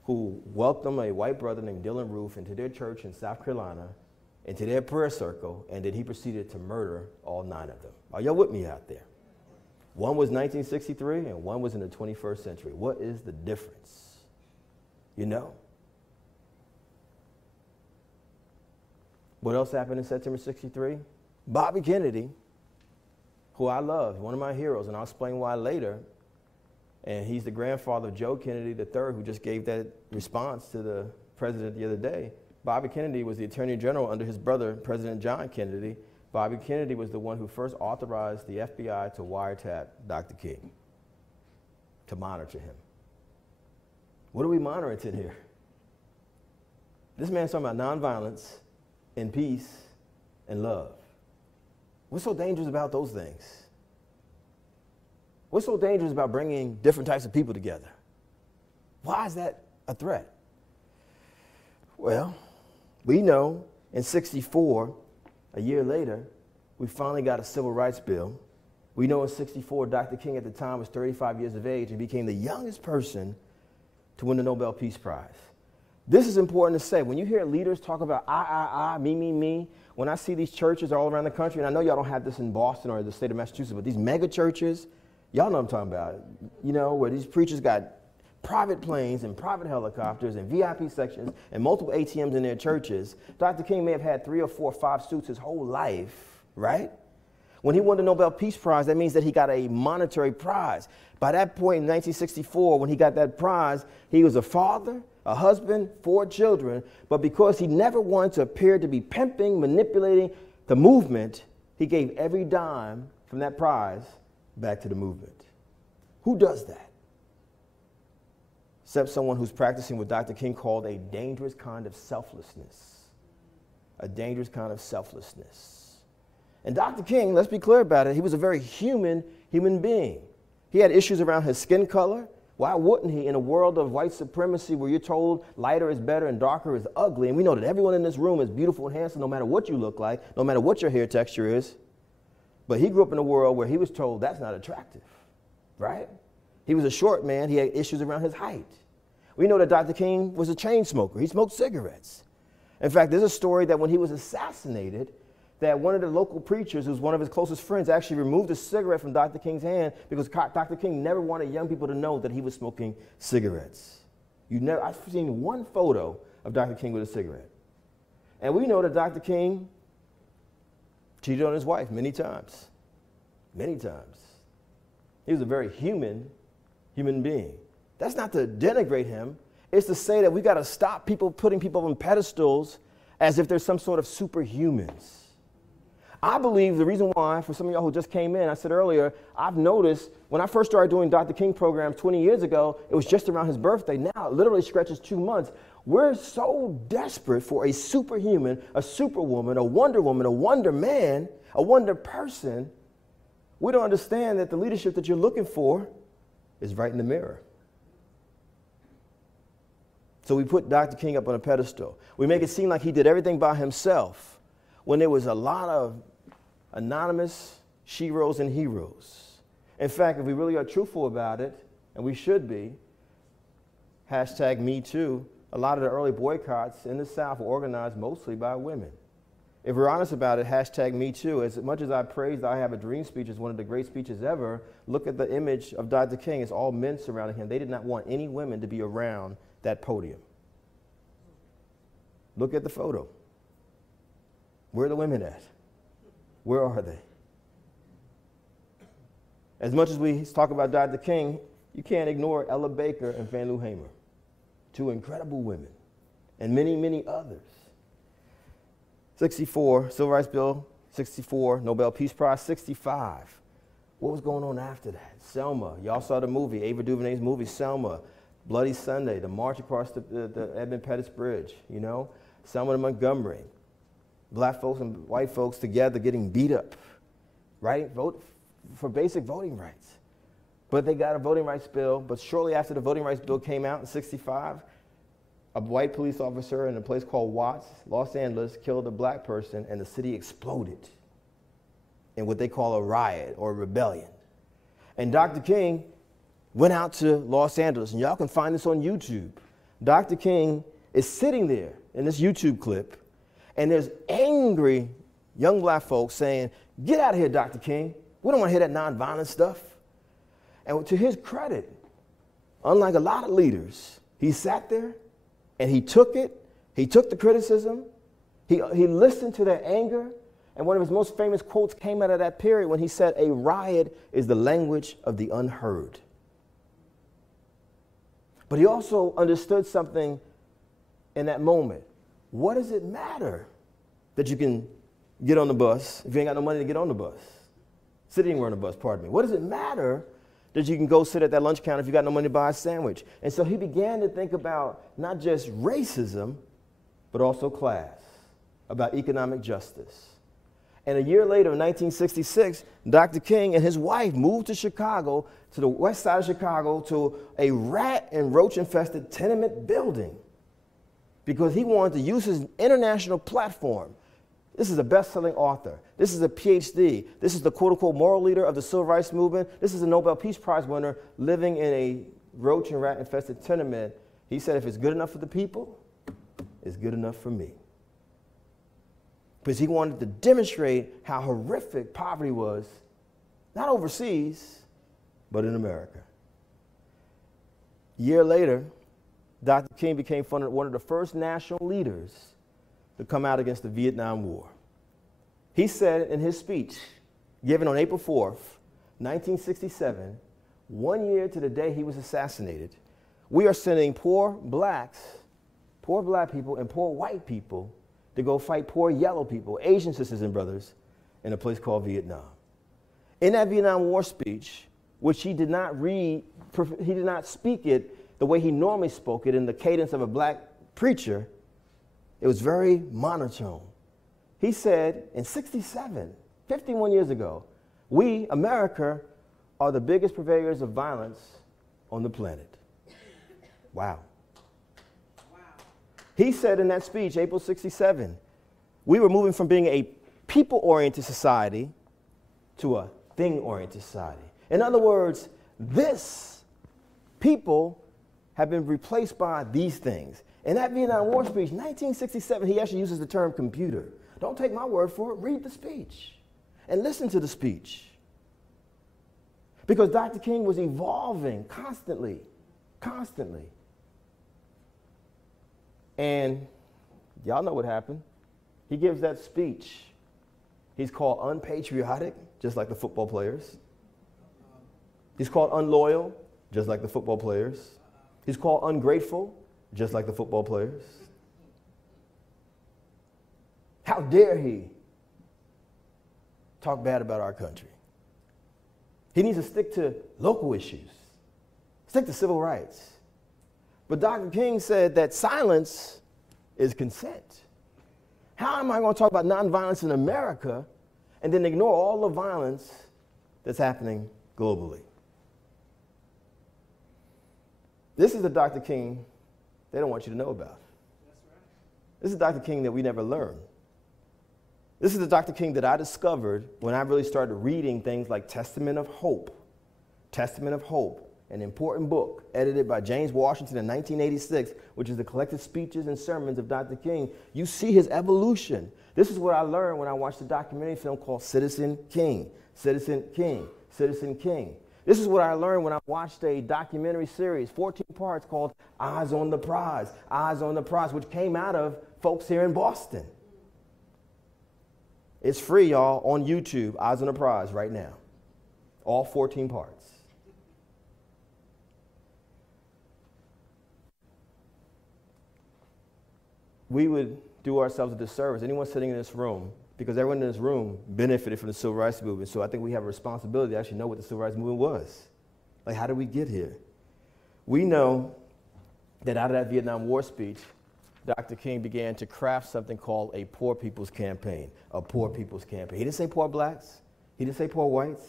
who welcomed a white brother named Dylan Roof into their church in South Carolina, into their prayer circle, and then he proceeded to murder all 9 of them. Are y'all with me out there? One was 1963 and one was in the 21st century. What is the difference? You know? What else happened in September 63? Bobby Kennedy, who I love, one of my heroes, and I'll explain why later, and he's the grandfather of Joe Kennedy III, who just gave that response to the president the other day. Bobby Kennedy was the Attorney General under his brother, President John Kennedy. Bobby Kennedy was the one who first authorized the FBI to wiretap Dr. King, to monitor him. What are we monitoring here? This man's talking about nonviolence and peace and love. What's so dangerous about those things? What's so dangerous about bringing different types of people together? Why is that a threat? Well, we know in 64, a year later, we finally got a civil rights bill. We know in 64, Dr. King at the time was 35 years of age and became the youngest person to win the Nobel Peace Prize. This is important to say. When you hear leaders talk about I, me, when I see these churches all around the country, and I know y'all don't have this in Boston or the state of Massachusetts, but these mega churches, y'all know what I'm talking about, you know, where these preachers got private planes and private helicopters and VIP sections and multiple ATMs in their churches. Dr. King may have had 3 or 4 or 5 suits his whole life, right? When he won the Nobel Peace Prize, that means that he got a monetary prize. By that point in 1964, when he got that prize, he was a father, a husband, 4 children, but because he never wanted to appear to be pimping, manipulating the movement, he gave every dime from that prize back to the movement. Who does that? Except someone who's practicing what Dr. King called a dangerous kind of selflessness. A dangerous kind of selflessness. And Dr. King, let's be clear about it, he was a very human being. He had issues around his skin color. Why wouldn't he in a world of white supremacy where you're told lighter is better and darker is ugly? And we know that everyone in this room is beautiful and handsome no matter what you look like, no matter what your hair texture is. But he grew up in a world where he was told that's not attractive, right? He was a short man. He had issues around his height. We know that Dr. King was a chain smoker. He smoked cigarettes. In fact, there's a story that when he was assassinated, that one of the local preachers, who's one of his closest friends, actually removed a cigarette from Dr. King's hand because Dr. King never wanted young people to know that he was smoking cigarettes. I've seen one photo of Dr. King with a cigarette. And we know that Dr. King cheated on his wife many times. Many times. He was a very human being. That's not to denigrate him. It's to say that we got to stop people putting people on pedestals as if there's some sort of superhumans. I believe the reason why, for some of y'all who just came in, I said earlier, I've noticed when I first started doing Dr. King programs 20 years ago, it was just around his birthday. Now it literally stretches 2 months. We're so desperate for a superhuman, a superwoman, a Wonder Woman, a Wonder Man, a Wonder Person. We don't understand that the leadership that you're looking for is right in the mirror. So we put Dr. King up on a pedestal. We make it seem like he did everything by himself when there was a lot of anonymous sheroes and heroes. In fact, if we really are truthful about it, and we should be, hashtag Me Too, a lot of the early boycotts in the South were organized mostly by women. If we're honest about it, hashtag Me Too, as much as I praised I Have a Dream speech as one of the great speeches ever, look at the image of Dr. King. It's all men surrounding him. They did not want any women to be around that podium. Look at the photo. Where are the women at? Where are they? As much as we talk about Dr. King, you can't ignore Ella Baker and Fannie Lou Hamer, two incredible women, and many, many others. 64, Civil Rights Bill, 64, Nobel Peace Prize, 65. What was going on after that? Selma, y'all saw the movie, Ava DuVernay's movie, Selma, Bloody Sunday, the march across the Edmund Pettus Bridge, you know, Selma to Montgomery, black folks and white folks together getting beat up, right? Vote for basic voting rights. But they got a voting rights bill, but shortly after the voting rights bill came out in 65, a white police officer in a place called Watts, Los Angeles, killed a black person and the city exploded in what they call a riot or a rebellion. And Dr. King went out to Los Angeles, and y'all can find this on YouTube. Dr. King is sitting there in this YouTube clip, and there's angry young black folks saying, "Get out of here, Dr. King. We don't want to hear that nonviolent stuff." And to his credit, unlike a lot of leaders, he sat there and he took it. He took the criticism. He listened to their anger. And one of his most famous quotes came out of that period when he said, "A riot is the language of the unheard." But he also understood something in that moment. What does it matter that you can get on the bus if you ain't got no money to get on the bus? Sit anywhere on the bus, pardon me. What does it matter that you can go sit at that lunch counter if you got no money to buy a sandwich? And so he began to think about not just racism, but also class, about economic justice. And a year later, in 1966, Dr. King and his wife moved to Chicago, to the west side of Chicago, to a rat and roach-infested tenement building because he wanted to use his international platform. This is a best-selling author. This is a PhD. This is the quote-unquote moral leader of the civil rights movement. This is a Nobel Peace Prize winner living in a roach and rat-infested tenement. He said, if it's good enough for the people, it's good enough for me. Because he wanted to demonstrate how horrific poverty was, not overseas, but in America. A year later, Dr. King became one of the first national leaders to come out against the Vietnam War. He said in his speech, given on April 4th, 1967, 1 year to the day he was assassinated, we are sending poor black people and poor white people to go fight poor yellow people, Asian sisters and brothers, in a place called Vietnam. In that Vietnam War speech, which he did not speak it the way he normally spoke it in the cadence of a black preacher. It was very monotone. He said in 67, 51 years ago, we, America, are the biggest purveyors of violence on the planet. Wow. He said in that speech, April 67, we were moving from being a people-oriented society to a thing-oriented society. In other words, this people have been replaced by these things. In that Vietnam War speech, 1967, he actually uses the term computer. Don't take my word for it. Read the speech and listen to the speech. Because Dr. King was evolving constantly. And y'all know what happened. He gives that speech. He's called unpatriotic, just like the football players. He's called unloyal, just like the football players. He's called ungrateful, just like the football players. How dare he talk bad about our country? He needs to stick to local issues, stick to civil rights. But Dr. King said that silence is consent. How am I going to talk about nonviolence in America and then ignore all the violence that's happening globally? This is the Dr. King they don't want you to know about. This is Dr. King that we never learned. This is the Dr. King that I discovered when I really started reading things like Testament of Hope. Testament of Hope, an important book edited by James Washington in 1986, which is the collected speeches and sermons of Dr. King. You see his evolution. This is what I learned when I watched a documentary film called Citizen King. Citizen King. Citizen King. This is what I learned when I watched a documentary series, 14 parts, called Eyes on the Prize. Eyes on the Prize, which came out of folks here in Boston. It's free, y'all, on YouTube, Eyes on the Prize, right now. All 14 parts. We would do ourselves a disservice, anyone sitting in this room, because everyone in this room benefited from the Civil Rights Movement. So I think we have a responsibility to actually know what the Civil Rights Movement was. Like, how did we get here? We know that out of that Vietnam War speech, Dr. King began to craft something called a poor people's campaign, a poor people's campaign. He didn't say poor blacks. He didn't say poor whites.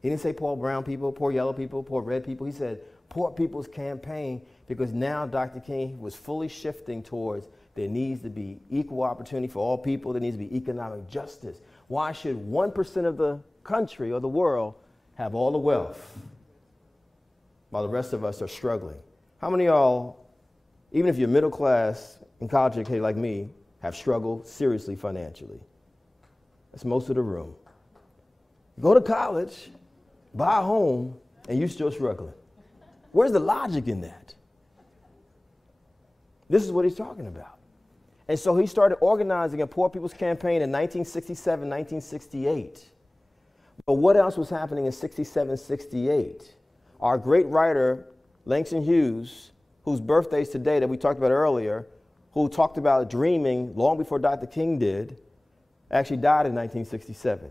He didn't say poor brown people, poor yellow people, poor red people. He said poor people's campaign because now Dr. King was fully shifting towards there needs to be equal opportunity for all people. There needs to be economic justice. Why should 1% of the country or the world have all the wealth while the rest of us are struggling? How many of y'all, even if you're middle class and college educated like me, have struggled seriously financially? That's most of the room. Go to college, buy a home, and you're still struggling. Where's the logic in that? This is what he's talking about. And so he started organizing a poor people's campaign in 1967, 1968. But what else was happening in 67, 68? Our great writer, Langston Hughes, whose birthday is today that we talked about earlier, who talked about dreaming long before Dr. King did, actually died in 1967.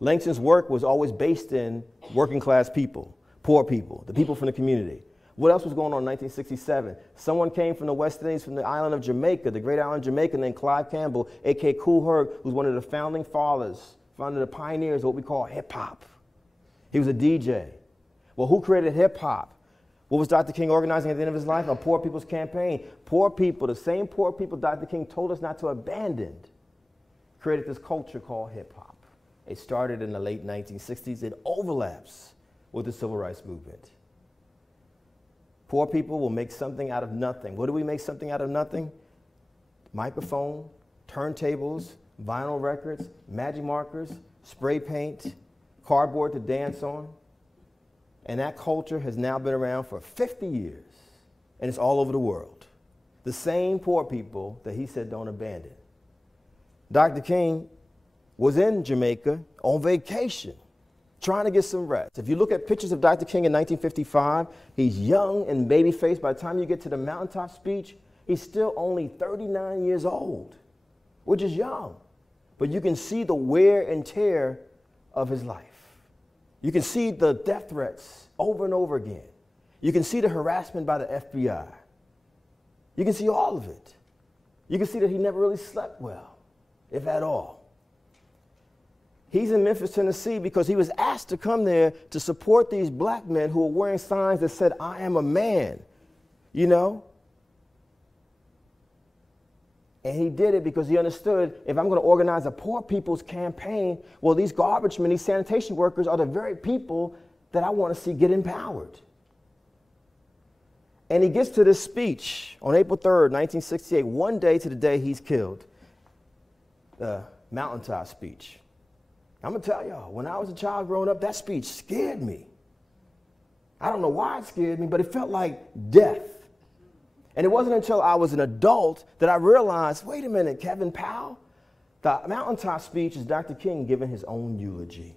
Langston's work was always based in working class people, poor people, the people from the community. What else was going on in 1967? Someone came from the West Indies, from the island of Jamaica, the great island of Jamaica, named Clive Campbell, a.k.a. Kool Herc, who's one of the founding fathers, one of the pioneers of what we call hip-hop. He was a DJ. Well, who created hip-hop? What was Dr. King organizing at the end of his life? A poor people's campaign. Poor people, the same poor people Dr. King told us not to abandon, created this culture called hip-hop. It started in the late 1960s. It overlaps with the Civil Rights Movement. Poor people will make something out of nothing. What do we make something out of nothing? Microphone, turntables, vinyl records, magic markers, spray paint, cardboard to dance on. And that culture has now been around for 50 years, and it's all over the world. The same poor people that he said don't abandon. Dr. King was in Jamaica on vacation, trying to get some rest. If you look at pictures of Dr. King in 1955, he's young and baby-faced. By the time you get to the mountaintop speech, he's still only 39 years old, which is young. But you can see the wear and tear of his life. You can see the death threats over and over again. You can see the harassment by the FBI. You can see all of it. You can see that he never really slept well, if at all. He's in Memphis, Tennessee, because he was asked to come there to support these black men who were wearing signs that said, "I am a man," you know? And he did it because he understood, if I'm going to organize a poor people's campaign, well, these garbage men, these sanitation workers are the very people that I want to see get empowered. And he gets to this speech on April 3rd, 1968, one day to the day he's killed, the mountaintop speech. I'm going to tell y'all, when I was a child growing up, that speech scared me. I don't know why it scared me, but it felt like death. And it wasn't until I was an adult that I realized, wait a minute, Kevin Powell, the mountaintop speech is Dr. King giving his own eulogy.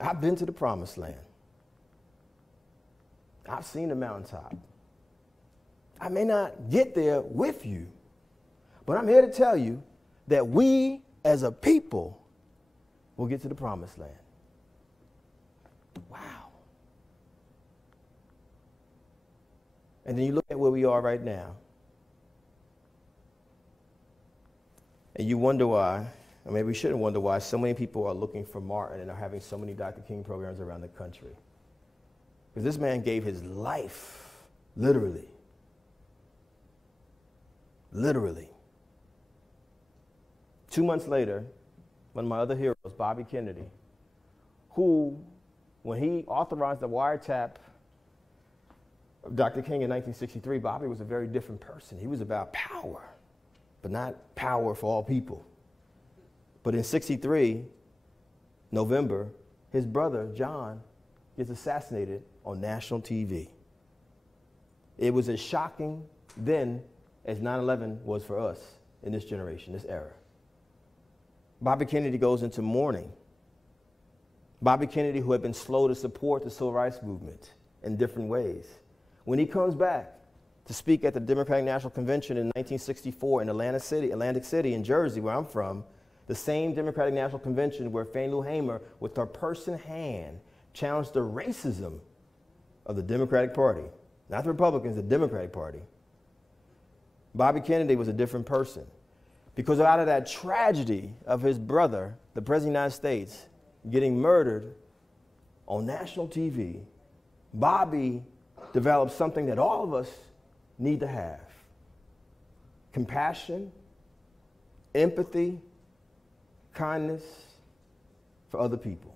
I've been to the promised land. I've seen the mountaintop. I may not get there with you, but I'm here to tell you that we as a people will get to the promised land. Wow. And then you look at where we are right now, and you wonder why, or maybe we shouldn't wonder why, so many people are looking for Martin and are having so many Dr. King programs around the country. Because this man gave his life, literally. Literally. 2 months later, one of my other heroes, Bobby Kennedy, who, when he authorized the wiretap of Dr. King in 1963, Bobby was a very different person. He was about power, but not power for all people. But in 63, November, his brother, John, gets assassinated on national TV. It was as shocking then as 9/11 was for us in this generation, this era. Bobby Kennedy goes into mourning. Bobby Kennedy, who had been slow to support the civil rights movement in different ways. When he comes back to speak at the Democratic National Convention in 1964 in Atlantic City in Jersey, where I'm from, the same Democratic National Convention where Fannie Lou Hamer, with her purse in hand, challenged the racism of the Democratic Party. Not the Republicans, the Democratic Party. Bobby Kennedy was a different person. Because out of that tragedy of his brother, the President of the United States, getting murdered on national TV, Bobby developed something that all of us need to have. Compassion, empathy, kindness for other people.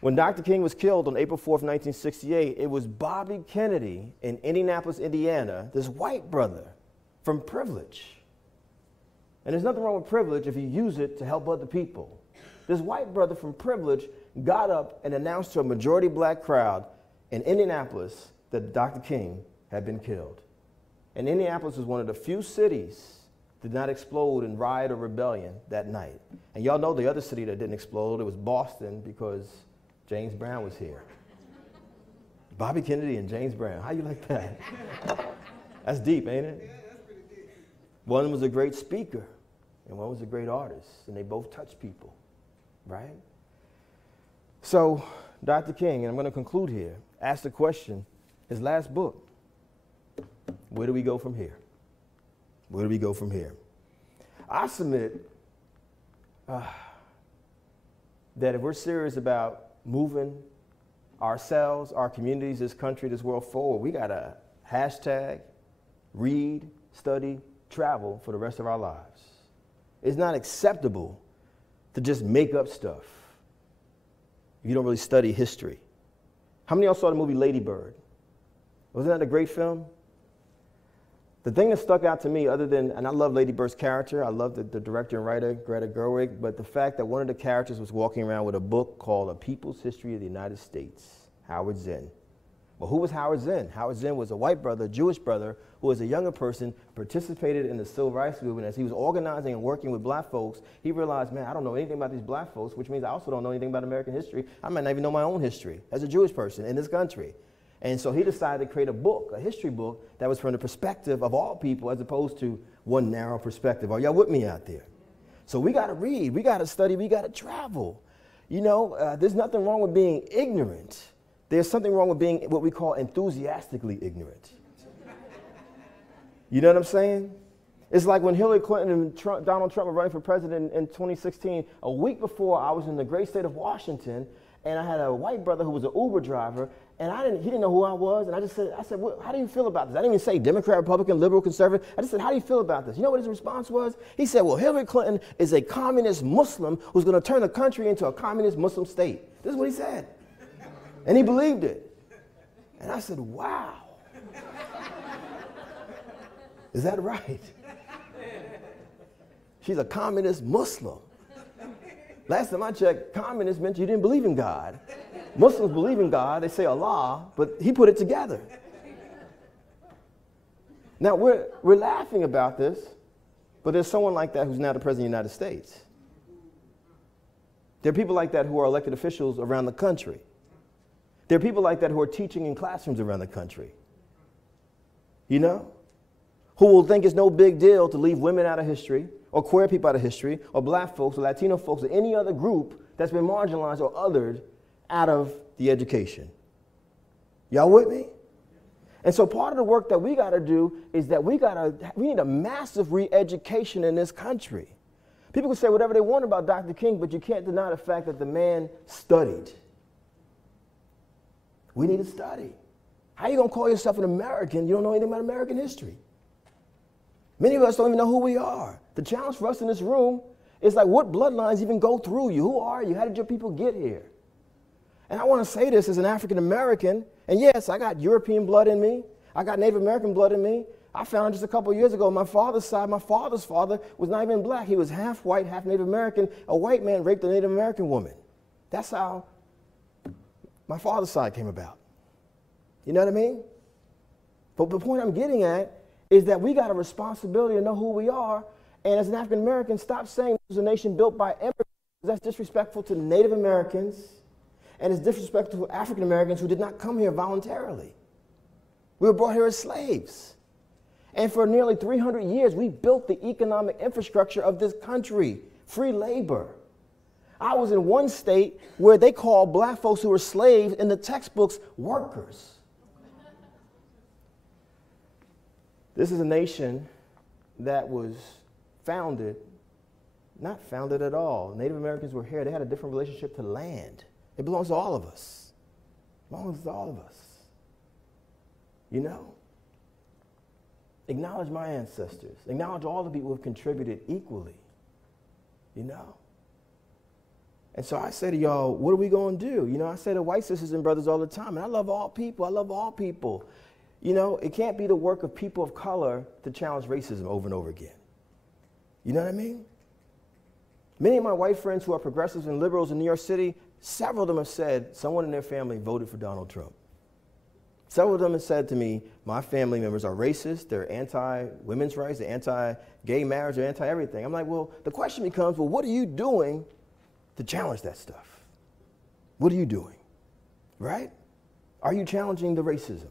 When Dr. King was killed on April 4th, 1968, it was Bobby Kennedy in Indianapolis, Indiana, this white brother from privilege. And there's nothing wrong with privilege if you use it to help other people. This white brother from privilege got up and announced to a majority black crowd in Indianapolis that Dr. King had been killed. And Indianapolis was one of the few cities that did not explode in riot or rebellion that night. And y'all know the other city that didn't explode, it was Boston, because James Brown was here. Bobby Kennedy and James Brown, how you like that? That's deep, ain't it? Yeah, that's pretty deep. One was a great speaker, and one was a great artist, and they both touched people, right? So, Dr. King, and I'm going to conclude here, asked the question, his last book, where do we go from here? Where do we go from here? I submit that if we're serious about moving ourselves, our communities, this country, this world forward, we got to hashtag, read, study, travel for the rest of our lives. It's not acceptable to just make up stuff if you don't really study history. How many of y'all saw the movie Lady Bird? Wasn't that a great film? The thing that stuck out to me, other than, and I love Lady Bird's character, I love the director and writer, Greta Gerwig, but the fact that one of the characters was walking around with a book called A People's History of the United States, Howard Zinn. Well, who was Howard Zinn? Howard Zinn was a white brother, a Jewish brother, who as a younger person participated in the civil rights movement. As he was organizing and working with black folks, he realized, man, I don't know anything about these black folks, which means I also don't know anything about American history. I might not even know my own history as a Jewish person in this country. And so he decided to create a book, a history book, that was from the perspective of all people as opposed to one narrow perspective. Are y'all with me out there? So we got to read, we got to study, we got to travel. You know, there's nothing wrong with being ignorant. There's something wrong with being what we call enthusiastically ignorant. You know what I'm saying? It's like when Hillary Clinton and Donald Trump were running for president in 2016, a week before I was in the great state of Washington, and I had a white brother who was an Uber driver, and he didn't know who I was, and I said, how do you feel about this? I didn't even say Democrat, Republican, liberal, conservative. I just said, how do you feel about this? You know what his response was? He said, well, Hillary Clinton is a communist Muslim who's going to turn the country into a communist Muslim state. This is what he said. And he believed it. And I said, wow. Is that right? She's a communist Muslim. Last time I checked, communist meant you didn't believe in God. Muslims believe in God, they say Allah, but he put it together. Now, we're laughing about this, but there's someone like that who's now the President of the United States. There are people like that who are elected officials around the country. There are people like that who are teaching in classrooms around the country. you know, who will think it's no big deal to leave women out of history, or queer people out of history, or black folks, or Latino folks, or any other group that's been marginalized or othered out of the education. Y'all with me? And so part of the work that we got to do is that we need a massive re-education in this country. People can say whatever they want about Dr. King, but you can't deny the fact that the man studied. We need to study. How are you going to call yourself an American? You don't know anything about American history. Many of us don't even know who we are. The challenge for us in this room is like, what bloodlines even go through you? Who are you? How did your people get here? And I want to say this as an African American, and yes, I got European blood in me. I got Native American blood in me. I found just a couple of years ago, my father's side, my father's father was not even black. He was half white, half Native American. A white man raped a Native American woman. That's how my father's side came about. You know what I mean? But the point I'm getting at is that we got a responsibility to know who we are. And as an African American, stop saying this was a nation built by immigrants. That's disrespectful to Native Americans. And it's disrespectful to African Americans who did not come here voluntarily. We were brought here as slaves. And for nearly 300 years, we built the economic infrastructure of this country, free labor. I was in one state where they called black folks who were slaves in the textbooks workers. This is a nation that was founded, not founded at all. Native Americans were here. They had a different relationship to land. It belongs to all of us. It belongs to all of us. You know? Acknowledge my ancestors. Acknowledge all the people who have contributed equally. You know? And so I say to y'all, what are we going to do? You know, I say to white sisters and brothers all the time, and I love all people. I love all people. You know, it can't be the work of people of color to challenge racism over and over again. You know what I mean? Many of my white friends who are progressives and liberals in New York City, several of them have said someone in their family voted for Donald Trump. Several of them have said to me, my family members are racist, they're anti-women's rights, they're anti-gay marriage, they're anti-everything. I'm like, well, the question becomes, well, what are you doing to challenge that stuff? What are you doing, right? Are you challenging the racism?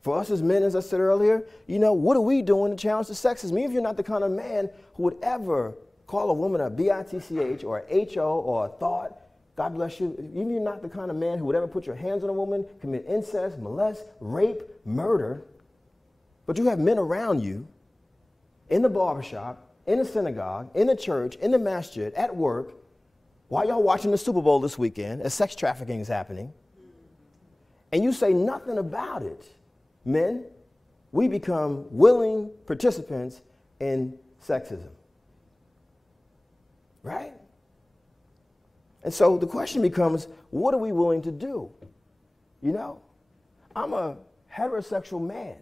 For us as men, as I said earlier, you know, what are we doing to challenge the sexism? Even if you're not the kind of man who would ever call a woman a B-I-T-C-H or a H-O or a thought, God bless you. Even if you're not the kind of man who would ever put your hands on a woman, commit incest, molest, rape, murder, but you have men around you in the barbershop, in the synagogue, in the church, in the masjid, at work, while y'all watching the Super Bowl this weekend as sex trafficking is happening, and you say nothing about it, men, we become willing participants in sexism. Right? And so the question becomes, what are we willing to do? You know, I'm a heterosexual man,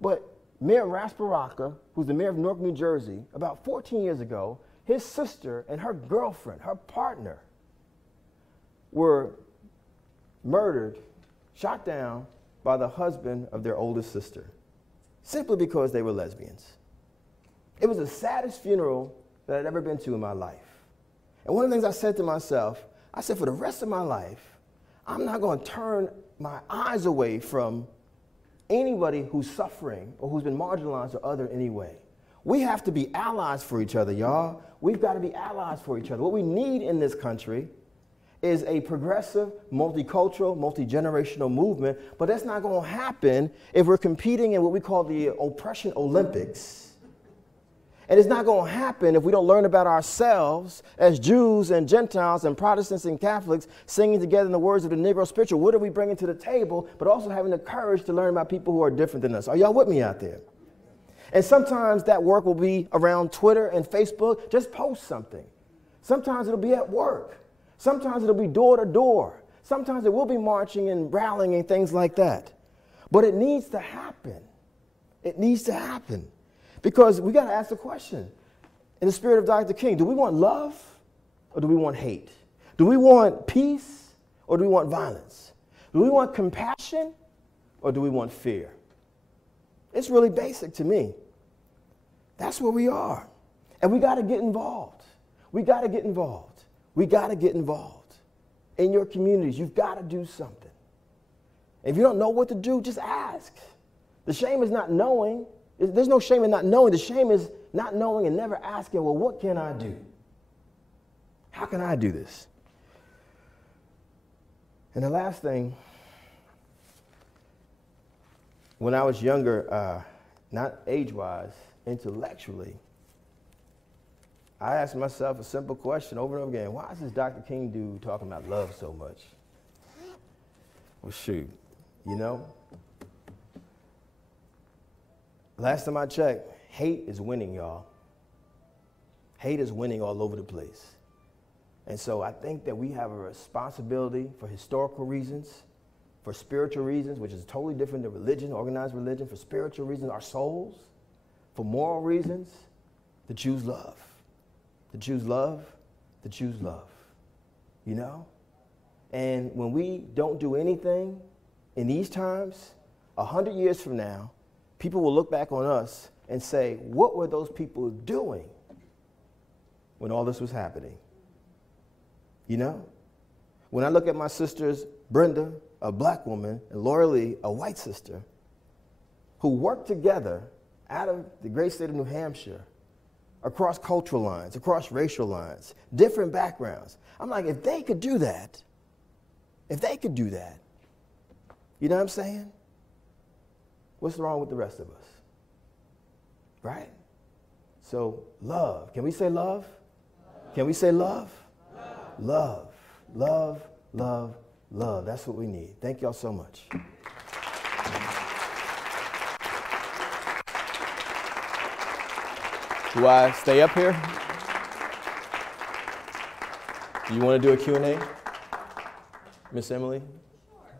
but Mayor Ras Baraka, who's the mayor of Newark, New Jersey, about 14 years ago, his sister and her girlfriend, her partner, were murdered, shot down by the husband of their oldest sister, simply because they were lesbians. It was the saddest funeral that I'd ever been to in my life. And one of the things I said to myself, I said, for the rest of my life, I'm not going to turn my eyes away from anybody who's suffering or who's been marginalized or other in any way. We have to be allies for each other, y'all. We've got to be allies for each other. What we need in this country is a progressive, multicultural, multi-generational movement, but that's not going to happen if we're competing in what we call the oppression Olympics. And it's not going to happen if we don't learn about ourselves as Jews and Gentiles and Protestants and Catholics singing together in the words of the Negro spiritual. What are we bringing to the table, but also having the courage to learn about people who are different than us? Are y'all with me out there? And sometimes that work will be around Twitter and Facebook. Just post something. Sometimes it'll be at work. Sometimes it'll be door to door. Sometimes it will be marching and rallying and things like that. But it needs to happen. It needs to happen. Because we got to ask the question, in the spirit of Dr. King, do we want love or do we want hate? Do we want peace or do we want violence? Do we want compassion or do we want fear? It's really basic to me. That's where we are. And we got to get involved. We got to get involved. We got to get involved. In your communities, you've got to do something. If you don't know what to do, just ask. The shame is not knowing. There's no shame in not knowing. The shame is not knowing and never asking, well, what can I do? How can I do this? And the last thing, when I was younger, not age-wise, intellectually, I asked myself a simple question over and over again. Why is this Dr. King dude talking about love so much? Well, shoot, you know? Last time I checked, hate is winning, y'all. Hate is winning all over the place. And so I think that we have a responsibility for historical reasons, for spiritual reasons, which is totally different than religion, organized religion, for spiritual reasons, our souls, for moral reasons, to choose love. To choose love, to choose love. You know? And when we don't do anything in these times, 100 years from now, people will look back on us and say, what were those people doing when all this was happening? You know? When I look at my sisters, Brenda, a black woman, and Laura Lee, a white sister, who worked together out of the great state of New Hampshire, across cultural lines, across racial lines, different backgrounds. I'm like, if they could do that, you know what I'm saying? What's wrong with the rest of us? Right? So, love. Can we say love? Can we say love? Love. Love, love, love. That's what we need. Thank y'all so much. Do I stay up here? Do you want to do a Q&A? Miss Emily?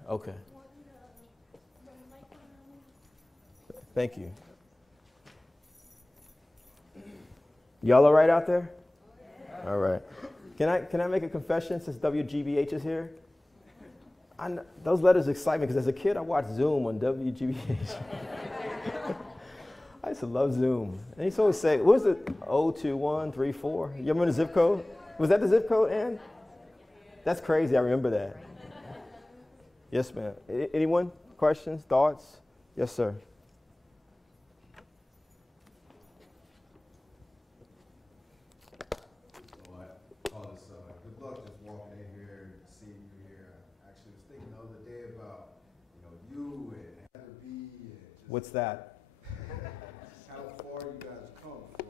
Okay. Thank you. Y'all all right out there? All right. Can I make a confession since WGBH is here? Those letters excite me because as a kid I watched Zoom on WGBH. I used to love Zoom. And he used to always say, what was it? 02134. You remember the zip code? Was that the zip code, Ann? That's crazy. I remember that. Yes, ma'am. Anyone? Questions? Thoughts? Yes, sir. Good luck just walking in here, seeing you here. I actually was thinking the other day about, you and Heather B. And just What's that? how far you guys come from.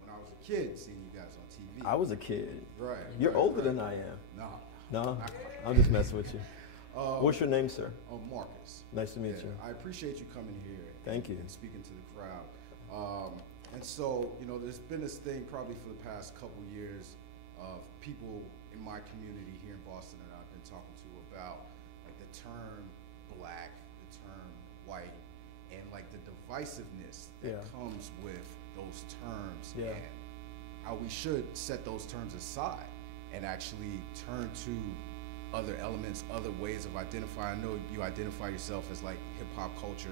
When I was a kid, seeing you guys on TV. I was a kid. Right. You're older than I am. No? I'm just messing with you. What's your name, sir? Marcus. Nice to meet you. I appreciate you coming here. Thank you. And speaking to the crowd. And so, there's been this thing probably for the past couple years of people in my community here in Boston that I've been talking to about the term black, the term white, and the divisiveness that comes with those terms and how we should set those terms aside and actually turn to other elements, other ways of identifying. I know you identify yourself as hip-hop culture.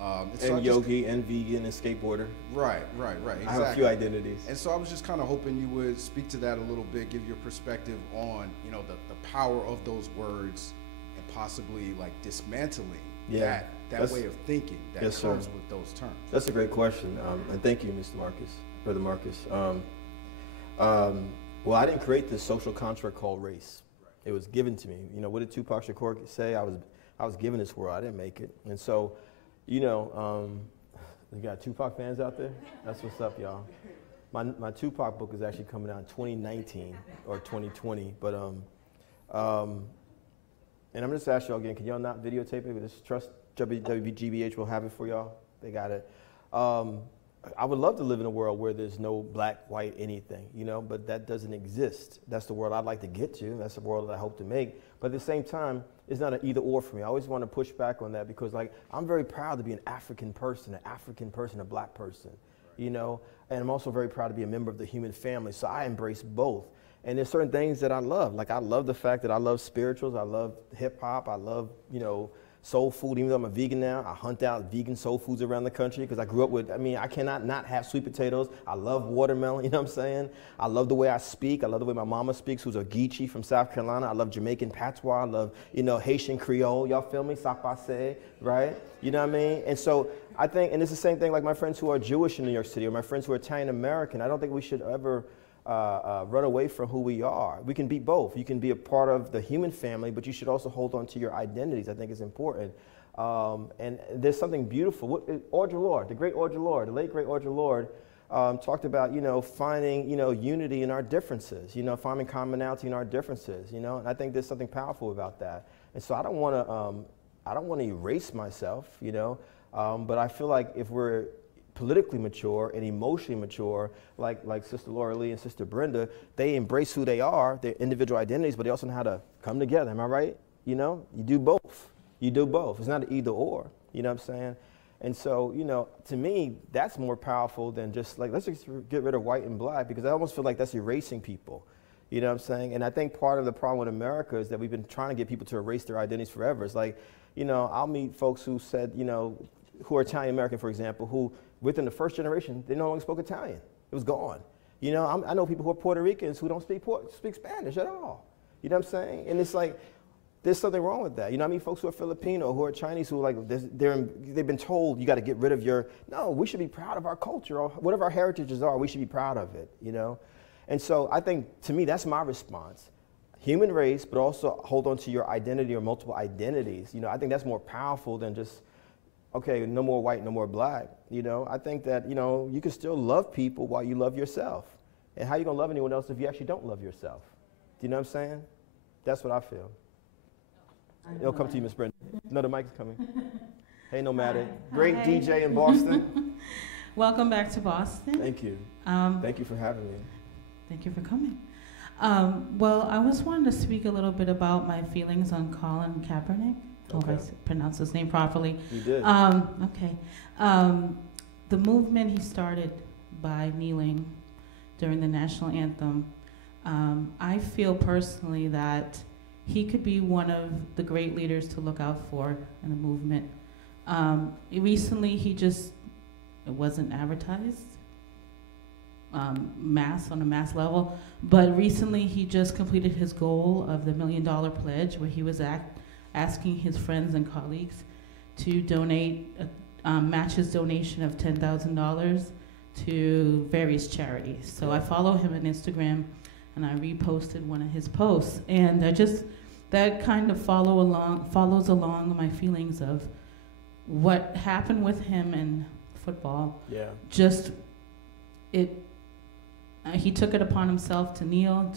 And yogi and vegan and skateboarder. Right, exactly. I have a few identities. And so I was just kind of hoping you would speak to that a little bit, give your perspective on, the power of those words and possibly dismantling that way of thinking that comes with those terms. That's a great question. And thank you, Mr. Marcus, Brother Marcus. Well, I didn't create this social construct called race. Right. It was given to me. What did Tupac Shakur say? I was given this world. I didn't make it. And so, you got Tupac fans out there? That's what's up, y'all. My Tupac book is actually coming out in 2019 or 2020. But and I'm just asking y'all again, can y'all not videotape it? Just trust WGBH will have it for y'all. They got it. I would love to live in a world where there's no black, white, anything, but that doesn't exist. That's the world I'd like to get to. That's the world that I hope to make. But at the same time, it's not an either or for me. I always want to push back on that because I'm very proud to be an African person, a black person, and I'm also very proud to be a member of the human family. So I embrace both. And there's certain things that I love. I love the fact that I love spirituals. I love hip hop. I love, soul food. Even though I'm a vegan now, I hunt out vegan soul foods around the country because I grew up with, I mean, I cannot not have sweet potatoes. I love watermelon, you know what I'm saying? I love the way I speak. I love the way my mama speaks, who's a Geechee from South Carolina. I love Jamaican patois. I love, you know, Haitian Creole. Y'all feel me? Sapase, right? You know what I mean? And so I think, and it's the same thing like my friends who are Jewish in New York City or my friends who are Italian American. I don't think we should ever run away from who we are. We can be both. You can be a part of the human family, but you should also hold on to your identities. I think it's important. And there's something beautiful. Audre Lorde, the great Audre Lorde, the late great Audre Lorde, talked about, you know, finding, you know, unity in our differences, you know, finding commonality in our differences, you know, and I think there's something powerful about that. And so I don't want to erase myself, you know, but I feel like if we're politically mature and emotionally mature, like Sister Laura Lee and Sister Brenda, they embrace who they are, their individual identities, but they also know how to come together. Am I right? You know, you do both. You do both. It's not an either or. You know what I'm saying? And so, you know, to me, that's more powerful than just like, let's just get rid of white and black, because I almost feel like that's erasing people. You know what I'm saying? And I think part of the problem with America is that we've been trying to get people to erase their identities forever. It's like, you know, I'll meet folks who said, you know, who are Italian American, for example, who within the first generation, they no longer spoke Italian. It was gone. You know, I know people who are Puerto Ricans who don't speak Spanish at all. You know what I'm saying? And it's like, there's something wrong with that. You know, I mean, folks who are Filipino, who are Chinese, who are like, they've been told you got to get rid of your, no, we should be proud of our culture, or whatever our heritages are, we should be proud of it, you know? And so I think, to me, that's my response. Human race, but also hold on to your identity or multiple identities. You know, I think that's more powerful than just, okay, no more white, no more black. You know, I think that, you know, you can still love people while you love yourself. And how are you going to love anyone else if you actually don't love yourself? Do you know what I'm saying? That's what I feel. It'll come to you, Miss Brenda. No, the mic's coming. Hey, Nomadic. Great Hi. DJ in Boston. Welcome back to Boston. Thank you. Thank you for having me. Thank you for coming. Well, I was wanting to speak a little bit about my feelings on Colin Kaepernick. Hope I pronounced his name properly. You did. Okay. The movement he started by kneeling during the national anthem, I feel personally that he could be one of the great leaders to look out for in the movement. Recently, it wasn't advertised on a mass level, but recently he just completed his goal of the $1 million pledge, where he was asking his friends and colleagues to donate, match his donation of $10,000 to various charities. So I follow him on Instagram, and I reposted one of his posts, and that kind of follows along my feelings of what happened with him in football. Yeah. He took it upon himself to kneel,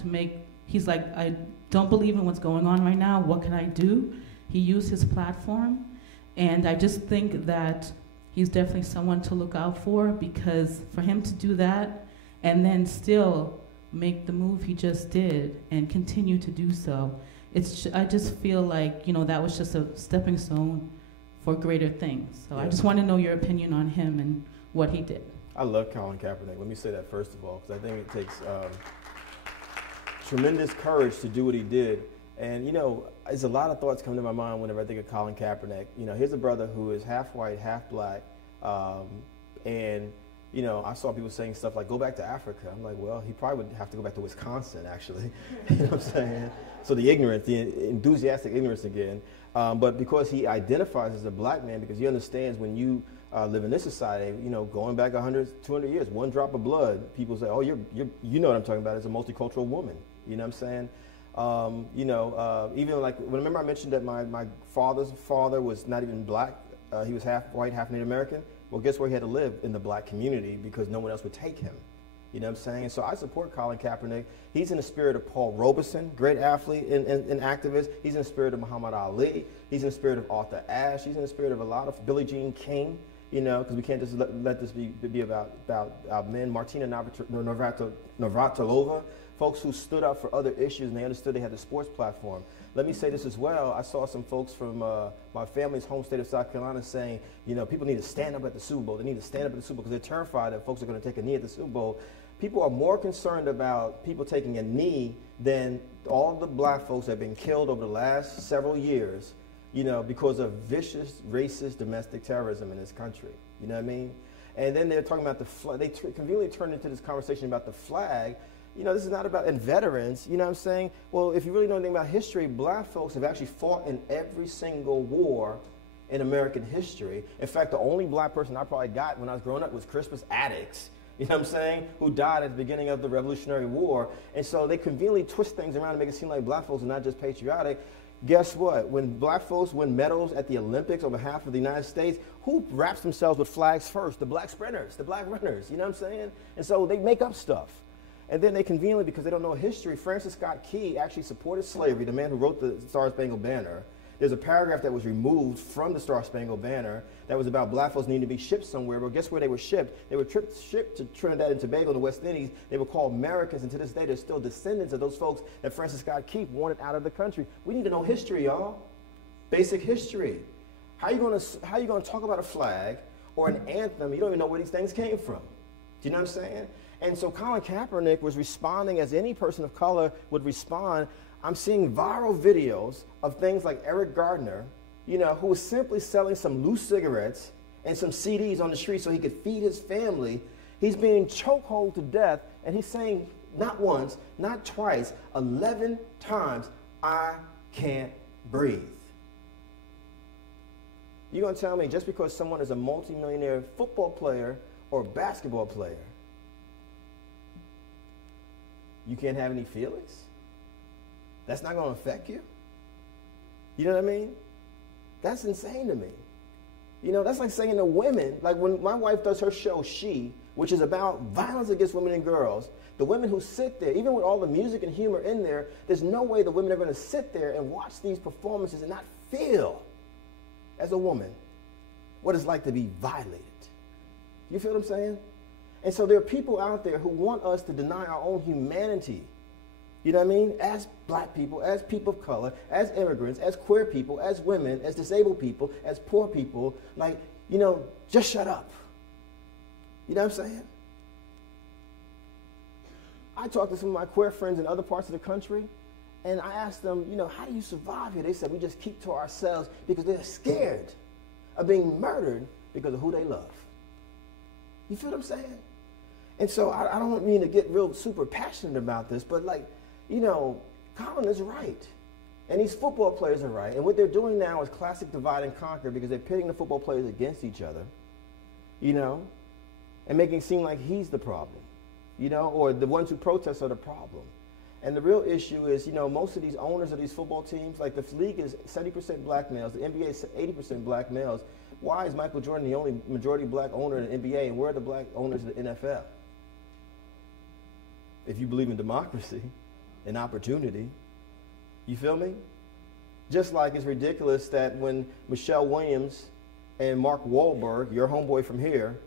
he's like, I don't believe in what's going on right now, what can I do? He used his platform, and I just think that he's definitely someone to look out for, because for him to do that and then still make the move he just did and continue to do so, I just feel like, you know, that was just a stepping stone for greater things. So I just want to know your opinion on him and what he did. I love Colin Kaepernick. Let me say that first of all, because I think it takes tremendous courage to do what he did. And, you know, there's a lot of thoughts come to my mind whenever I think of Colin Kaepernick. You know, here's a brother who is half white, half black, and, you know, I saw people saying stuff like, go back to Africa. I'm like, well, he probably would have to go back to Wisconsin, actually. You know what I'm saying? So the ignorance, the enthusiastic ignorance again. But because he identifies as a black man, because he understands when you live in this society, you know, going back 100, 200 years, one drop of blood, people say, oh, you know what I'm talking about, as a multicultural woman. You know what I'm saying? You know, even like, remember I mentioned that my father's father was not even black. He was half white, half Native American. Well, guess where he had to live? In the black community, because no one else would take him. You know what I'm saying? And so I support Colin Kaepernick. He's in the spirit of Paul Robeson, great athlete and activist. He's in the spirit of Muhammad Ali. He's in the spirit of Arthur Ashe. He's in the spirit of a lot of Billie Jean King, you know, because we can't just let this be about men. Martina Navratilova, folks who stood up for other issues, and they understood they had the sports platform. Let me say this as well. I saw some folks from my family's home state of South Carolina saying, you know, people need to stand up at the Super Bowl. They need to stand up at the Super Bowl because they're terrified that folks are going to take a knee at the Super Bowl. People are more concerned about people taking a knee than all the black folks that have been killed over the last several years you know, because of vicious, racist, domestic terrorism in this country. You know what I mean? And then they're talking about the flag. They conveniently turned into this conversation about the flag. You know, this is not about, and veterans, you know what I'm saying? Well, if you really know anything about history, black folks have actually fought in every single war in American history. In fact, the only black person I probably got when I was growing up was Crispus Attucks, you know what I'm saying, who died at the beginning of the Revolutionary War. And so they conveniently twist things around to make it seem like black folks are not just patriotic. Guess what? When black folks win medals at the Olympics on behalf of the United States, who wraps themselves with flags first? The black sprinters, the black runners, you know what I'm saying? And so they make up stuff. And then they conveniently, because they don't know history, Francis Scott Key actually supported slavery, the man who wrote the Star-Spangled Banner. There's a paragraph that was removed from the Star-Spangled Banner that was about black folks needing to be shipped somewhere. But guess where they were shipped? They were shipped to Trinidad and Tobago in the West Indies. They were called Americans, and to this day, they're still descendants of those folks that Francis Scott Key wanted out of the country. We need to know history, y'all. Basic history. How you gonna talk about a flag or an anthem? You don't even know where these things came from. Do you know what I'm saying? And so Colin Kaepernick was responding as any person of color would respond. I'm seeing viral videos of things like Eric Gardner, you know, who was simply selling some loose cigarettes and some CDs on the street so he could feed his family. He's being chokehold to death, and he's saying not once, not twice, 11 times, I can't breathe. You're going to tell me just because someone is a multimillionaire football player or basketball player, you can't have any feelings? That's not going to affect you? You know what I mean? That's insane to me. You know, that's like saying to women, like when my wife does her show, She, which is about violence against women and girls, the women who sit there, even with all the music and humor in there, there's no way the women are going to sit there and watch these performances and not feel, as a woman, what it's like to be violated. You feel what I'm saying? And so there are people out there who want us to deny our own humanity. You know what I mean? As black people, as people of color, as immigrants, as queer people, as women, as disabled people, as poor people, like, you know, just shut up. You know what I'm saying? I talked to some of my queer friends in other parts of the country, and I asked them, you know, how do you survive here? They said, we just keep to ourselves because they're scared of being murdered because of who they love. You feel what I'm saying? And so I don't mean to get real super passionate about this, but like, you know, Colin is right. And these football players are right. And what they're doing now is classic divide and conquer because they're pitting the football players against each other, you know, and making it seem like he's the problem, you know, or the ones who protest are the problem. And the real issue is, you know, most of these owners of these football teams, like the league is 70% black males, the NBA is 80% black males. Why is Michael Jordan the only majority black owner in the NBA, and where are the black owners of the NFL? If you believe in democracy and opportunity, you feel me? Just like it's ridiculous that when Michelle Williams and Mark Wahlberg, your homeboy from here,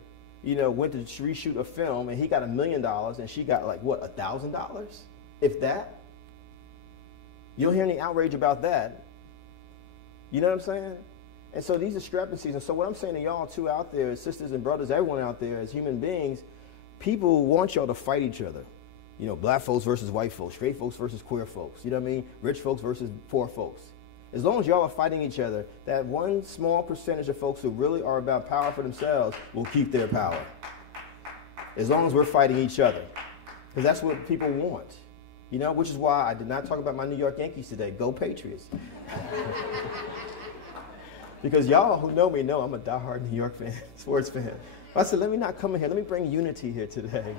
you know, went to reshoot a film and he got $1 million and she got like, what, $1,000? If that? You don't hear any outrage about that. You know what I'm saying? And so these discrepancies, and so what I'm saying to y'all too out there, sisters and brothers, everyone out there as human beings, people want y'all to fight each other. You know, black folks versus white folks, straight folks versus queer folks, you know what I mean? Rich folks versus poor folks. As long as y'all are fighting each other, that one small percentage of folks who really are about power for themselves will keep their power. As long as we're fighting each other. Because that's what people want. You know, which is why I did not talk about my New York Yankees today. Go Patriots. Because y'all who know me know I'm a diehard New York fan, sports fan. I said, let me not come in here. Let me bring unity here today.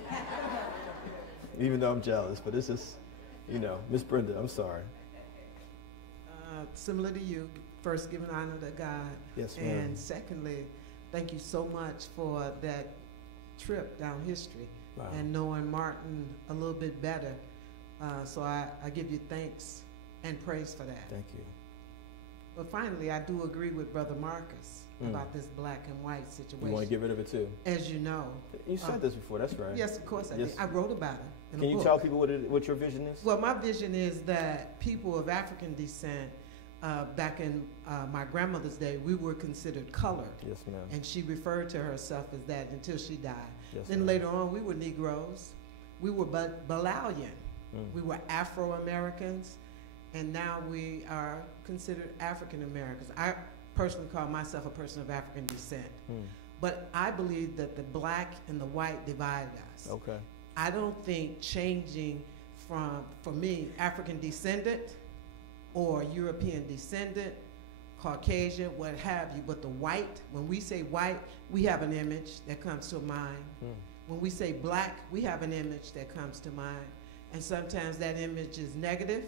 Even though I'm jealous, but this is, you know, Miss Brenda, I'm sorry. Similar to you, first giving honor to God. Yes, ma'am. And secondly, thank you so much for that trip down history. Wow. And knowing Martin a little bit better. So I give you thanks and praise for that. Thank you. But finally, I do agree with Brother Marcus about this black and white situation. You want to get rid of it too? As you know. You said this before, that's right. Yes, of course I did. I wrote about it in a book. Can you tell people what your vision is? Well, my vision is that people of African descent, back in my grandmother's day, we were considered colored. Yes, ma'am. And she referred to herself as that until she died. Yes, then later on, we were Negroes. We were Balalian. We were Afro-Americans. and now we are considered African Americans. I personally call myself a person of African descent. But I believe that the black and the white divide us. Okay. I don't think changing from, for me, African descendant or European descendant, Caucasian, what have you, but the white, when we say white, we have an image that comes to mind. When we say black, we have an image that comes to mind. And sometimes that image is negative.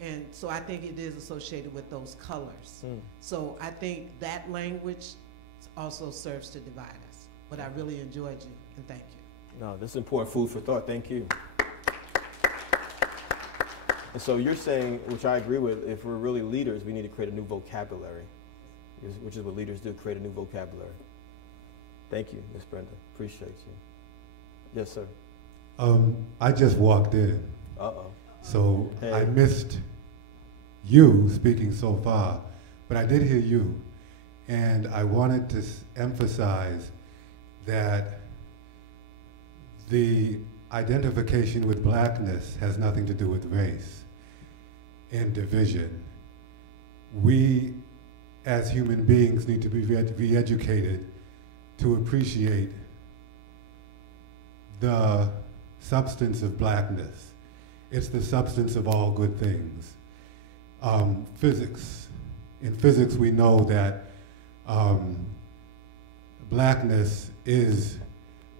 And so I think it is associated with those colors. So I think that language also serves to divide us. But I really enjoyed you, and thank you. No, this is important food for thought. Thank you. And so you're saying, which I agree with, if we're really leaders, we need to create a new vocabulary, which is what leaders do, create a new vocabulary. Thank you, Ms. Brenda. Appreciate you. Yes, sir. I just walked in. Uh-oh. So hey. I missed you speaking so far, but I did hear you. And I wanted to emphasize that the identification with blackness has nothing to do with race and division. We, as human beings, need to be re-educated to appreciate the substance of blackness. It's the substance of all good things. Physics. In physics, we know that blackness is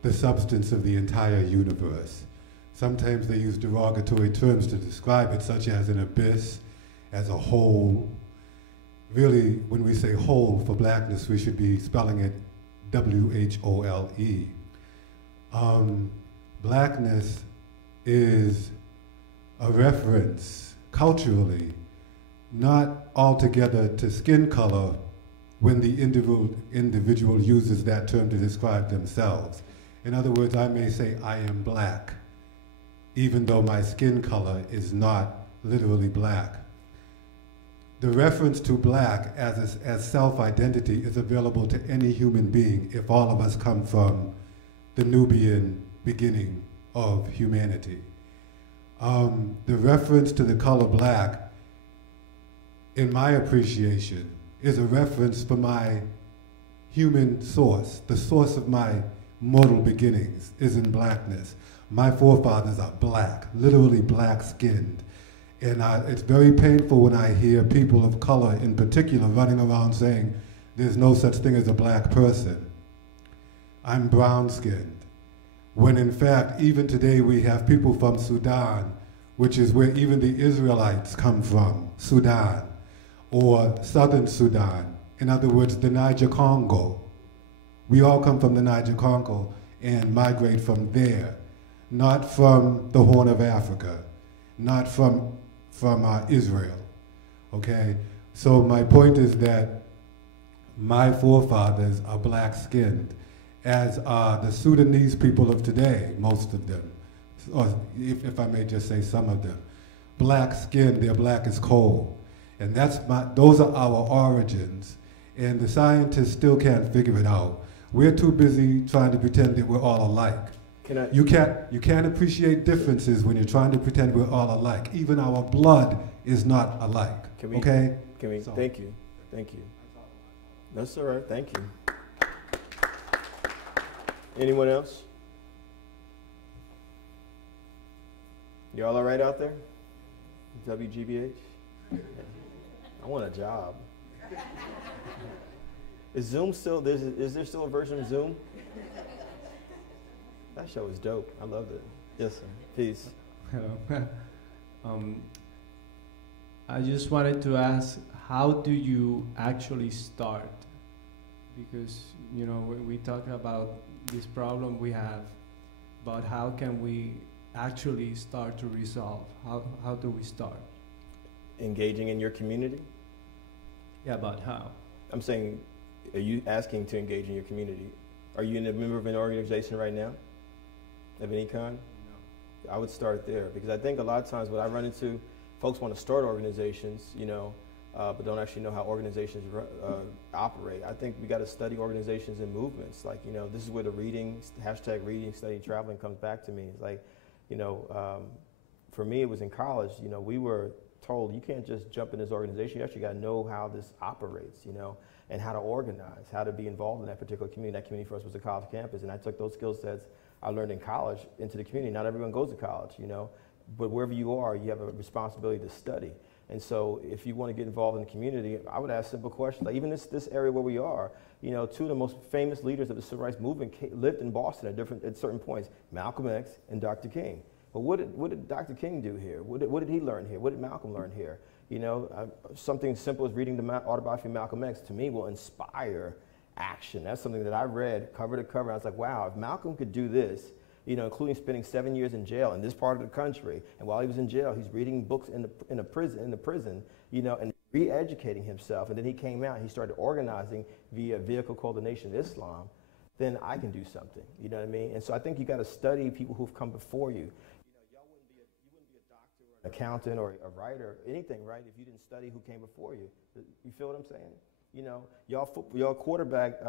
the substance of the entire universe. Sometimes they use derogatory terms to describe it, such as an abyss, as a hole. Really, when we say whole for blackness, we should be spelling it W-H-O-L-E. Blackness is a reference, culturally, not altogether to skin color when the individual uses that term to describe themselves. In other words, I may say I am black, even though my skin color is not literally black. The reference to black as self-identity is available to any human being if all of us come from the Nubian beginning of humanity. The reference to the color black, in my appreciation, is a reference for my human source. The source of my mortal beginnings is in blackness. My forefathers are black, literally black-skinned. And it's very painful when I hear people of color in particular running around saying there's no such thing as a black person. I'm brown-skinned. When in fact, even today we have people from Sudan, which is where even the Israelites come from, Sudan, or southern Sudan. In other words, the Niger-Congo. We all come from the Niger-Congo and migrate from there, not from the Horn of Africa, not from Israel, okay? So my point is that my forefathers are black-skinned, as are the Sudanese people of today, most of them, or if I may just say some of them. Black-skinned, they're black as coal. And those are our origins, and the scientists still can't figure it out. We're too busy trying to pretend that we're all alike. You can't appreciate differences when you're trying to pretend we're all alike. Even our blood is not alike. Okay? So. Thank you. Thank you. That's all right. Thank you. Anyone else? You all right out there? WGBH? I want a job. Is Zoom still, is there still a version of Zoom? That show is dope. I loved it. Yes, sir. Peace. Hello. I just wanted to ask, how do you actually start? Because, you know, when we talk about this problem we have, but how can we actually start to resolve? How do we start? Engaging in your community? Yeah, but how? I'm saying, are you asking to engage in your community? Are you a member of an organization right now? Of any kind? No. I would start there, because I think a lot of times what I run into, folks want to start organizations, you know, but don't actually know how organizations operate. I think we got to study organizations and movements. Like, you know, this is where the reading, hashtag reading, studying, traveling comes back to me. It's like, you know, for me, it was in college, you know, we were told, you can't just jump in this organization. You actually got to know how this operates, you know, and how to organize, how to be involved in that particular community. That community for us was a college campus, and I took those skill sets I learned in college into the community. Not everyone goes to college, you know, but wherever you are, you have a responsibility to study. And so if you want to get involved in the community, I would ask simple questions. Like even this area where we are, you know, two of the most famous leaders of the civil rights movement lived in Boston at certain points, Malcolm X and Dr. King. But what did Dr. King do here? What did he learn here? What did Malcolm learn here? You know, something simple as reading the autobiography of Malcolm X, to me, will inspire action. That's something that I read cover to cover. I was like, wow, if Malcolm could do this, you know, including spending 7 years in jail in this part of the country, and while he was in jail, he's reading books in the prison, you know, and re-educating himself, and then he came out and he started organizing via a vehicle called the Nation of Islam, then I can do something, you know what I mean? And so I think you got to study people who've come before you. You know, you wouldn't be a doctor or an accountant or a writer, anything, right, if you didn't study who came before you. You feel what I'm saying? You know, y'all quarterback,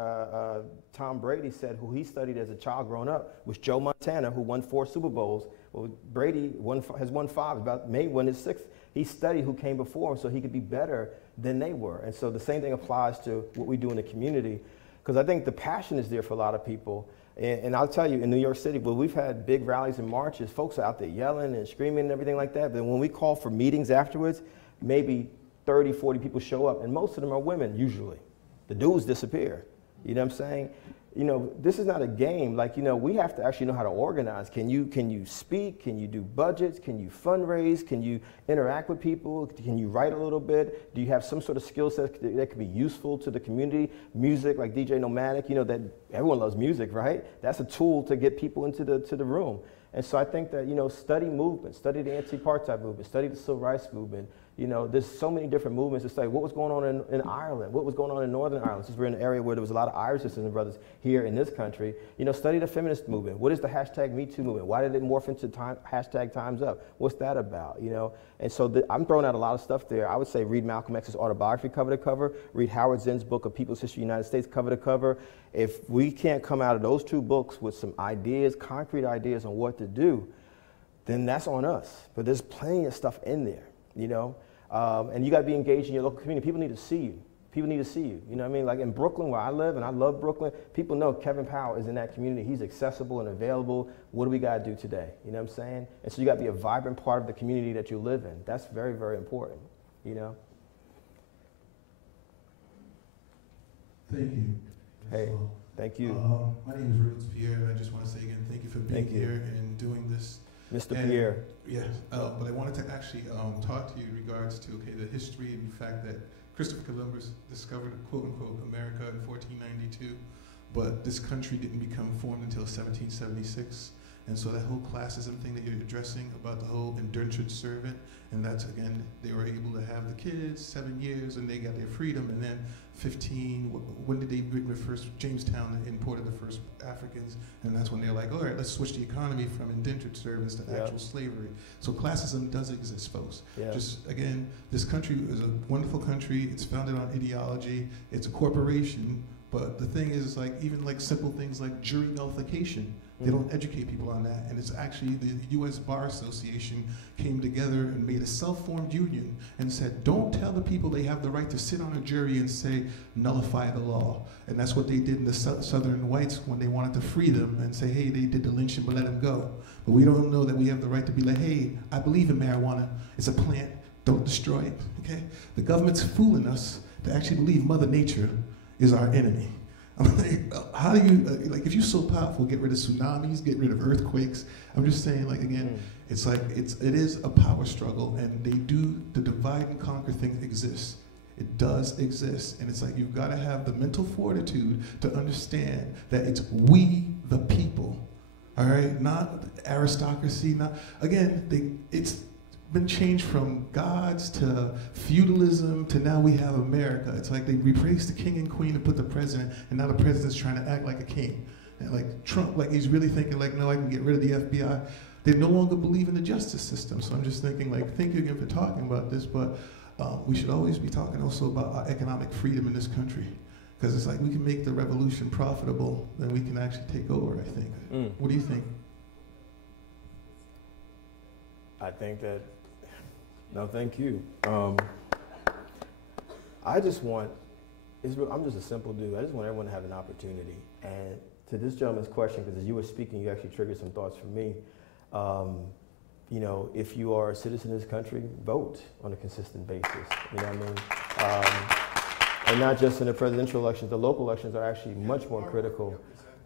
Tom Brady, said who he studied as a child growing up was Joe Montana, who won 4 Super Bowls. Well, Brady has won 5, may win his 6th. He studied who came before him so he could be better than they were. And so the same thing applies to what we do in the community, because I think the passion is there for a lot of people. And I'll tell you, in New York City, where we've had big rallies and marches, folks are out there yelling and screaming and everything like that. But when we call for meetings afterwards, maybe 30, 40 people show up, and most of them are women, usually. The dudes disappear. You know what I'm saying? You know, this is not a game. Like, you know, we have to actually know how to organize. Can you speak? Can you do budgets? Can you fundraise? Can you interact with people? Can you write a little bit? Do you have some sort of skill set that could be useful to the community? Music, like DJ Nomadic, you know, that everyone loves music, right? That's a tool to get people into the room. And so I think that, you know, study movement, study the anti-apartheid movement, study the civil rights movement. You know, there's so many different movements to study. What was going on in Ireland? What was going on in Northern Ireland? Since we're in an area where there was a lot of Irish sisters and brothers here in this country, you know, study the feminist movement. What is the hashtag Me Too movement? Why did it morph into hashtag Time's Up? What's that about, you know? And so I'm throwing out a lot of stuff there. I would say read Malcolm X's autobiography cover to cover, read Howard Zinn's book of People's History of the United States cover to cover. If we can't come out of those 2 books with some ideas, concrete ideas on what to do, then that's on us. But there's plenty of stuff in there, you know? And you got to be engaged in your local community. People need to see you. People need to see you. You know what I mean? Like in Brooklyn, where I live, and I love Brooklyn, people know Kevin Powell is in that community. He's accessible and available. What do we got to do today? You know what I'm saying? And so you got to be a vibrant part of the community that you live in. That's very, very important, you know? Thank you. Hey, thank you. My name is Rhodes Pierre, and I just want to say again, thank you for being here and doing this. Mr. Pierre. Yes, but I wanted to actually talk to you in regards to, the history and the fact that Christopher Columbus discovered, quote unquote, America in 1492, but this country didn't become formed until 1776. And so that whole classism thing that you're addressing about the whole indentured servant, and that's, again, they were able to have the kids, 7 years, and they got their freedom, and then 15, when did they bring the first, Jamestown imported the first Africans, and that's when they're like, all right, let's switch the economy from indentured servants to actual slavery. So classism does exist, folks. Just, again, this country is a wonderful country, it's founded on ideology, it's a corporation, but the thing is, like, even like simple things like jury nullification, they don't educate people on that, and it's actually the U.S. Bar Association came together and made a self-formed union and said, don't tell the people they have the right to sit on a jury and say, nullify the law. And that's what they did in the Southern whites when they wanted to free them and say, hey, they did the lynching, but let them go. But we don't know that we have the right to be like, hey, I believe in marijuana. It's a plant. Don't destroy it, okay? The government's fooling us to actually believe Mother Nature is our enemy. I'm like, how do you, like, if you're so powerful, get rid of tsunamis, get rid of earthquakes. I'm just saying, like, again, it's like, it is a power struggle, and the divide and conquer thing exists. It does exist, and it's like, you've got to have the mental fortitude to understand that it's we, the people, all right? Not aristocracy, not, again, it's been changed from gods to feudalism to now we have America. It's like they replaced the king and queen and put the president, and now the president's trying to act like a king. And like Trump, like he's really thinking like, no, I can get rid of the FBI. They no longer believe in the justice system. So I'm just thinking like, thank you again for talking about this, but we should always be talking also about our economic freedom in this country. Because it's like we can make the revolution profitable, then we can actually take over, I think. What do you think? I think that No, thank you. I just want, I'm just a simple dude. I just want everyone to have an opportunity. And to this gentleman's question, because as you were speaking, you actually triggered some thoughts for me. You know, if you are a citizen of this country, vote on a consistent basis. You know what I mean? And not just in the presidential elections, the local elections are actually much more critical.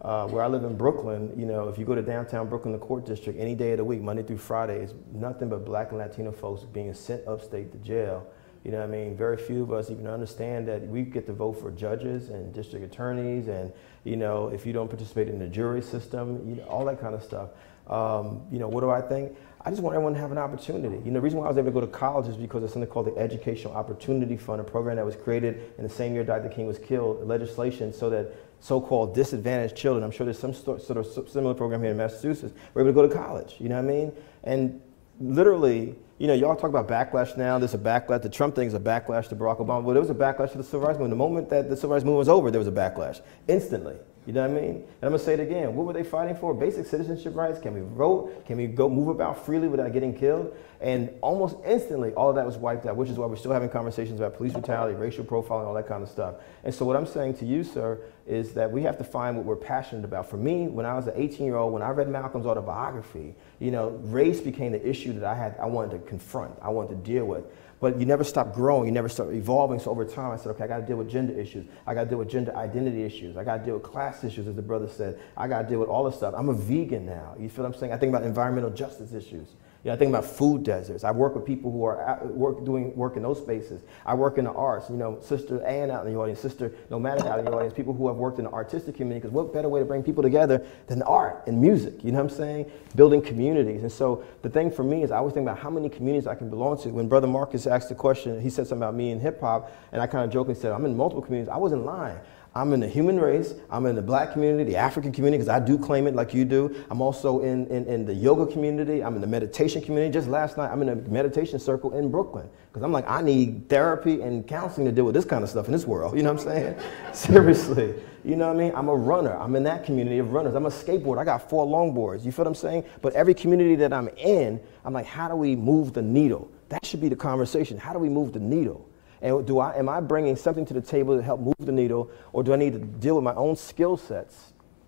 Where I live in Brooklyn, you know, if you go to downtown Brooklyn, the court district, any day of the week, Monday through Friday, it's nothing but Black and Latino folks being sent upstate to jail. You know what I mean? Very few of us even understand that we get to vote for judges and district attorneys, and, you know, if you don't participate in the jury system, you know, all that kind of stuff. You know, what do I think? I just want everyone to have an opportunity. You know, the reason why I was able to go to college is because of something called the Educational Opportunity Fund, a program that was created in the same year Dr. King was killed, legislation so that so-called disadvantaged children, I'm sure there's some sort of similar program here in Massachusetts, were able to go to college, you know what I mean? And literally, you know, y'all talk about backlash now, there's a backlash, the Trump thing is a backlash to Barack Obama, but there was a backlash to the civil rights movement. The moment that the civil rights movement was over, there was a backlash, instantly. You know what I mean? And I'm gonna say it again, what were they fighting for? Basic citizenship rights, can we vote? Can we go move about freely without getting killed? And almost instantly, all of that was wiped out, which is why we're still having conversations about police brutality, racial profiling, all that kind of stuff. And so what I'm saying to you, sir, is that we have to find what we're passionate about. For me, when I was an 18-year-old, when I read Malcolm's autobiography, you know, race became the issue that I wanted to confront, I wanted to deal with. But you never stop growing, you never stop evolving. So over time, I said, okay, I gotta deal with gender issues. I gotta deal with gender identity issues. I gotta deal with class issues, as the brother said. I gotta deal with all this stuff. I'm a vegan now. You feel what I'm saying? I think about environmental justice issues. You know, I think about food deserts. I work with people who are doing work in those spaces. I work in the arts. You know, Sister Ann out in the audience, Sister Nomadic out in the audience, people who have worked in the artistic community, because what better way to bring people together than art and music, you know what I'm saying? Building communities. And so the thing for me is I always think about how many communities I can belong to. When Brother Marcus asked the question, he said something about me in hip hop, and I kind of jokingly said, I'm in multiple communities. I wasn't lying. I'm in the human race, I'm in the Black community, the African community, because I do claim it like you do. I'm also in the yoga community, I'm in the meditation community. Just last night, I'm in a meditation circle in Brooklyn, because I'm like, I need therapy and counseling to deal with this kind of stuff in this world, you know what I'm saying? Seriously, you know what I mean? I'm a runner, I'm in that community of runners. I'm a skateboarder, I got 4 longboards, you feel what I'm saying? But every community that I'm in, I'm like, how do we move the needle? That should be the conversation, how do we move the needle? And am I bringing something to the table to help move the needle, or do I need to deal with my own skill sets?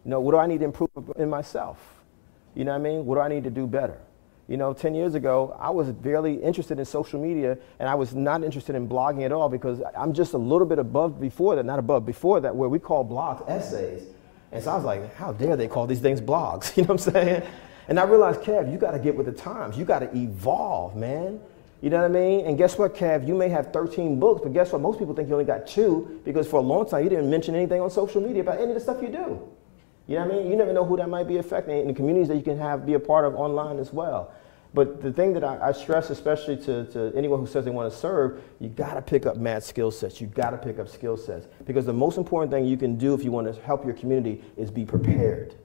You know, what do I need to improve in myself? You know what I mean? What do I need to do better? You know, 10 years ago, I was barely interested in social media, and I was not interested in blogging at all, because I'm just a little bit above before that, not above, before that, where we call blogs essays. And so I was like, how dare they call these things blogs? You know what I'm saying? And I realized, Kev, you got to get with the times. You got to evolve, man. You know what I mean? And guess what, Kev? You may have 13 books, but guess what? Most people think you only got 2, because for a long time you didn't mention anything on social media about any of the stuff you do. You know what I mean? You never know who that might be affecting, and the communities that you can be a part of online as well. But the thing that I stress, especially to anyone who says they want to serve, you got to pick up mad skill sets. You got to pick up skill sets, because the most important thing you can do if you want to help your community is be prepared.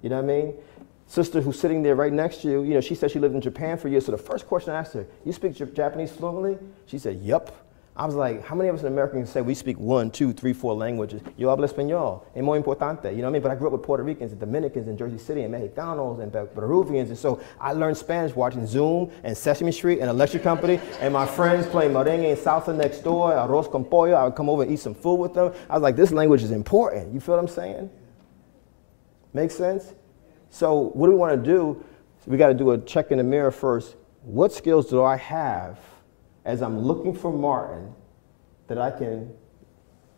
You know what I mean? Sister who's sitting there right next to you, you know, she said she lived in Japan for years. So the first question I asked her, you speak Japanese fluently? She said, yup. I was like, how many of us in America can say we speak 1, 2, 3, 4 languages? Yo hablo español, es muy importante, you know what I mean? But I grew up with Puerto Ricans and Dominicans in Jersey City and Mexicanos and Peruvians, and so I learned Spanish watching Zoom and Sesame Street and Electric Company, and my friends playing merengue and salsa next door, arroz con pollo. I would come over and eat some food with them. I was like, this language is important. You feel what I'm saying? Make sense? So what do we want to do? We got to do a check in the mirror first. What skills do I have as I'm looking for Martin that I can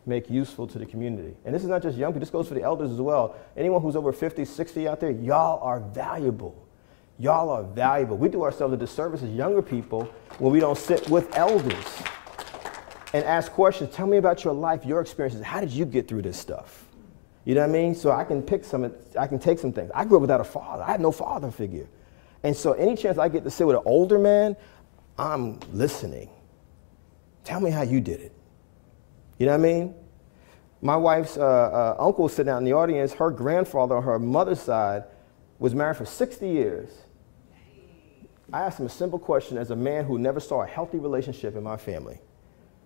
make useful to the community? And this is not just young people, this goes for the elders as well. Anyone who's over 50, 60 out there, y'all are valuable. Y'all are valuable. We do ourselves a disservice as younger people when we don't sit with elders and ask questions. Tell me about your life, your experiences. How did you get through this stuff? You know what I mean? So I can take some things. I grew up without a father. I had no father figure. And so any chance I get to sit with an older man, I'm listening. Tell me how you did it. You know what I mean? My wife's uncle sitting out in the audience, her grandfather on her mother's side was married for 60 years. I asked him a simple question as a man who never saw a healthy relationship in my family.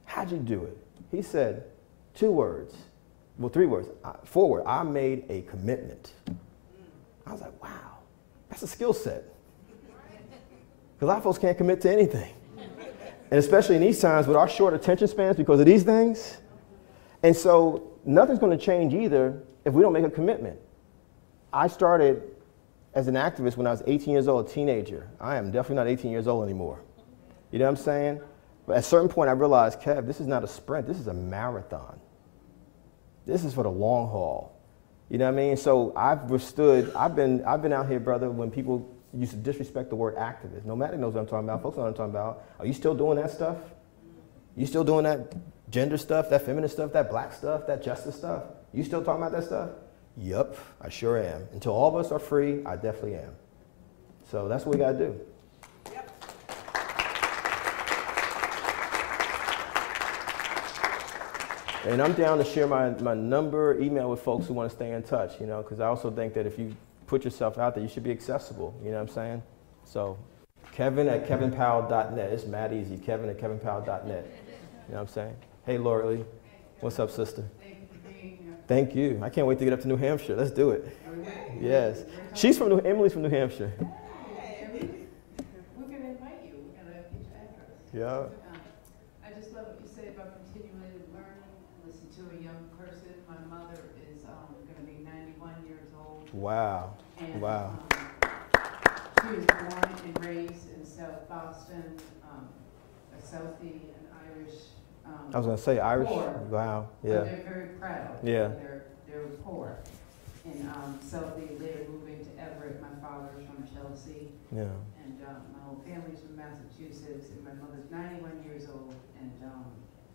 How'd you do it? He said 2 words. Well, 3 words, 4 words. I made a commitment. I was like, wow, that's a skill set. Because a lot of folks can't commit to anything. And especially in these times with our short attention spans because of these things. And so nothing's going to change either if we don't make a commitment. I started as an activist when I was 18 years old, a teenager. I am definitely not 18 years old anymore. You know what I'm saying? But at a certain point I realized, Kev, this is not a sprint, this is a marathon. This is for the long haul. You know what I mean? So I've withstood, I've been out here, brother, when people used to disrespect the word activist. Nomadic knows what I'm talking about, folks know what I'm talking about. Are you still doing that stuff? You still doing that gender stuff, that feminist stuff, that black stuff, that justice stuff? You still talking about that stuff? Yup, I sure am. Until all of us are free, I definitely am. So that's what we gotta do. And I'm down to share my number, email with folks who want to stay in touch, you know, because I also think that if you put yourself out there, you should be accessible, you know what I'm saying? So, Kevin@kevinpowell.net. It's mad easy, Kevin@kevinpowell.net. You know what I'm saying? Hey, Laura Lee. What's up, sister? Thank you for being here. Thank you. I can't wait to get up to New Hampshire. Let's do it. Yes. She's from Emily's from New Hampshire. Hey, we're going to invite you. We're going to get your address. Yeah. I just love what you say about continuing learning. Listen to a young person. My mother is going to be 91 years old. Wow. And, wow. She was born and raised in South Boston, a Southie and Irish. I was going to say Irish. Poor. Wow. Yeah. But they're very proud. Yeah. They're poor. And Southie later moving to Everett. My father's from Chelsea. Yeah. And my whole family's from Massachusetts. And my mother's 91 years old. And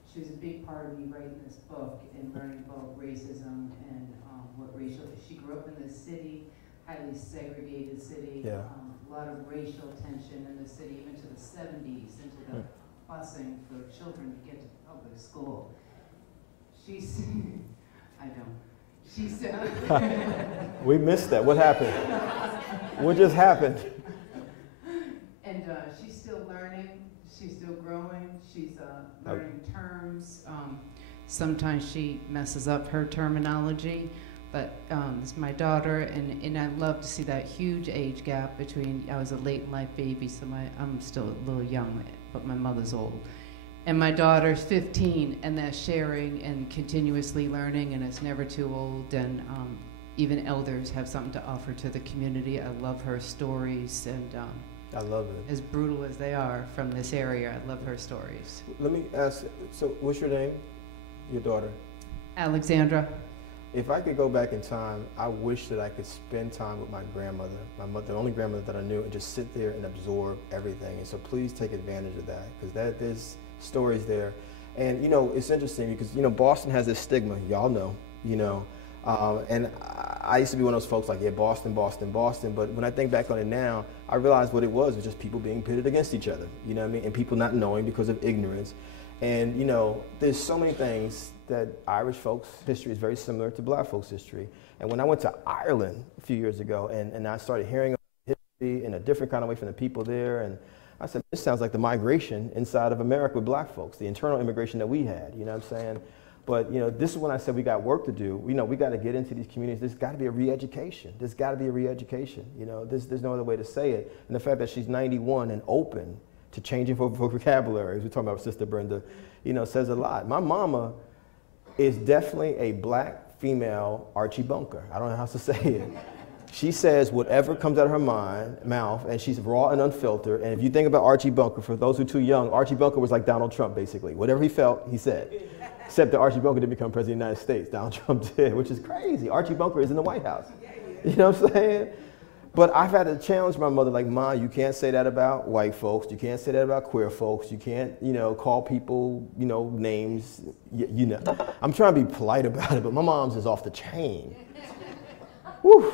she was a big part of me writing this book and learning about racism and what racial. She grew up in this city, highly segregated city. Yeah. A lot of racial tension in the city, even to the 70s, into the busing for children to get to public school. She's, I don't. She said. We missed that. What happened? What just happened? And she's still learning. She's still growing. She's learning terms. Sometimes she messes up her terminology, but it's my daughter, and I love to see that huge age gap between. I was a late in life baby, so I'm still a little young, but my mother's old. And my daughter's 15, and they're sharing and continuously learning, and it's never too old, and even elders have something to offer to the community. I love her stories, and I love it. As brutal as they are from this area, I love her stories. Let me ask, so what's your name? Your daughter? Alexandra. If I could go back in time, I wish that I could spend time with my grandmother, the only grandmother that I knew, and just sit there and absorb everything. And so please take advantage of that, because there's stories there. And, you know, it's interesting because, you know, Boston has this stigma, y'all know, you know, and I used to be one of those folks like, yeah, Boston, Boston, Boston. But when I think back on it now, I realize what it was just people being pitted against each other, you know what I mean? And people not knowing because of ignorance. And, you know, there's so many things that Irish folks' history is very similar to black folks' history. And when I went to Ireland a few years ago and I started hearing about history in a different kind of way from the people there, and I said, this sounds like the migration inside of America with black folks, the internal immigration that we had, you know what I'm saying? But, you know, this is when I said we got work to do. You know, we got to get into these communities. There's got to be a re-education. There's got to be a re-education. You know, there's no other way to say it. And the fact that she's 91 and open to changing vocabulary, as we're talking about with Sister Brenda, you know, says a lot. My mama is definitely a black female Archie Bunker. I don't know how else to say it. She says whatever comes out of her mouth, and she's raw and unfiltered. And if you think about Archie Bunker, for those who are too young, Archie Bunker was like Donald Trump, basically. Whatever he felt, he said. Except that Archie Bunker didn't become president of the United States. Donald Trump did, which is crazy. Archie Bunker is in the White House. You know what I'm saying? But I've had to challenge my mother, like, Ma, you can't say that about white folks. You can't say that about queer folks. You can't, you know, call people, you know, names. You know, I'm trying to be polite about it, but my mom's is off the chain. Whew.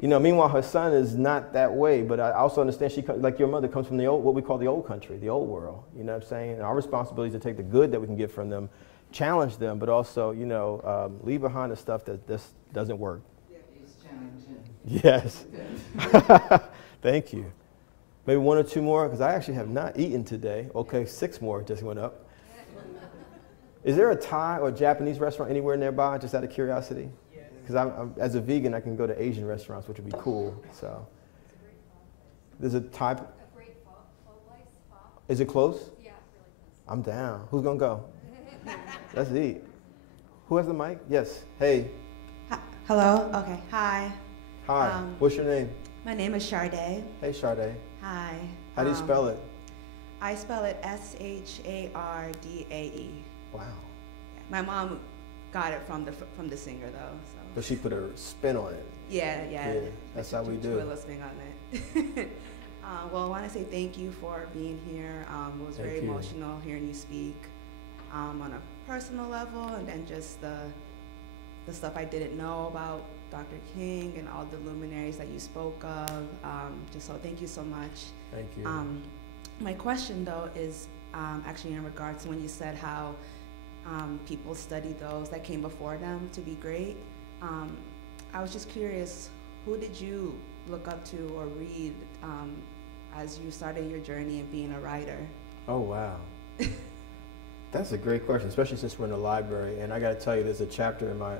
You know, meanwhile, her son is not that way, but I also understand she, like your mother, comes from the old, what we call the old country, the old world. You know what I'm saying? And our responsibility is to take the good that we can get from them, challenge them, but also, you know, leave behind the stuff that just doesn't work. Yes. Thank you. Maybe one or two more, because I actually have not eaten today. Okay, 6 more just went up. Is there a Thai or Japanese restaurant anywhere nearby, just out of curiosity? Because as a vegan, I can go to Asian restaurants, which would be cool. So, there's a Thai. Is it close? Yeah, I'm down. Who's going to go? Let's eat. Who has the mic? Yes. Hey. Hello? Okay. Hi. Hi. What's your name? My name is Sharday. Hey, Sharday. Hi. How do you spell it? I spell it Shardae. Wow. My mom got it from the singer, though. So. But she put a spin on it. Yeah. That's how we do. Put a spin on it. Well, I want to say thank you for being here. It was very emotional hearing you speak on a personal level, and then just the stuff I didn't know about Dr. King and all the luminaries that you spoke of. So thank you so much. Thank you. My question, though, is actually in regards to when you said how people study those that came before them to be great. I was just curious, who did you look up to or read as you started your journey in being a writer? Oh, wow. That's a great question, especially since we're in the library. And I got to tell you, there's a chapter in my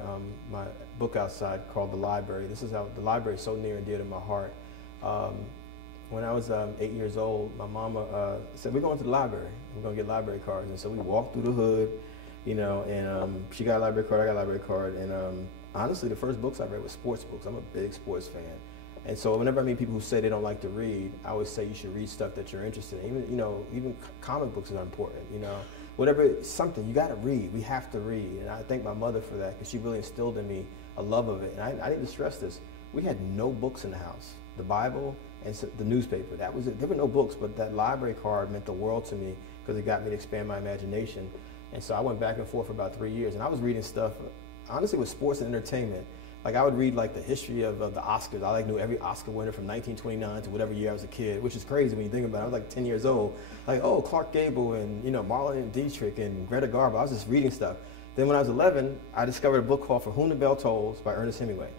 my book outside called The Library. This is how the library is so near and dear to my heart. When I was 8 years old, my mama said, we're going to the library. We're going to get library cards. And so we walked through the hood, you know, and she got a library card, I got a library card. And honestly, the first books I read were sports books. I'm a big sports fan. And so whenever I meet people who say they don't like to read, I always say you should read stuff that you're interested in. Even comic books are important, you know. Whatever, something, you got to read. We have to read. And I thank my mother for that, because she really instilled in me a love of it. And I need to stress this. We had no books in the house. The Bible and the newspaper, that was it. There were no books, but that library card meant the world to me, because it got me to expand my imagination. And so I went back and forth for about 3 years. And I was reading stuff, honestly, with sports and entertainment. Like, I would read like the history of the Oscars. I knew every Oscar winner from 1929 to whatever year I was a kid, which is crazy when you think about it. I was like 10 years old. Like, oh, Clark Gable and, Marlon Dietrich and Greta Garbo. I was just reading stuff. Then when I was 11, I discovered a book called For Whom the Bell Tolls by Ernest Hemingway.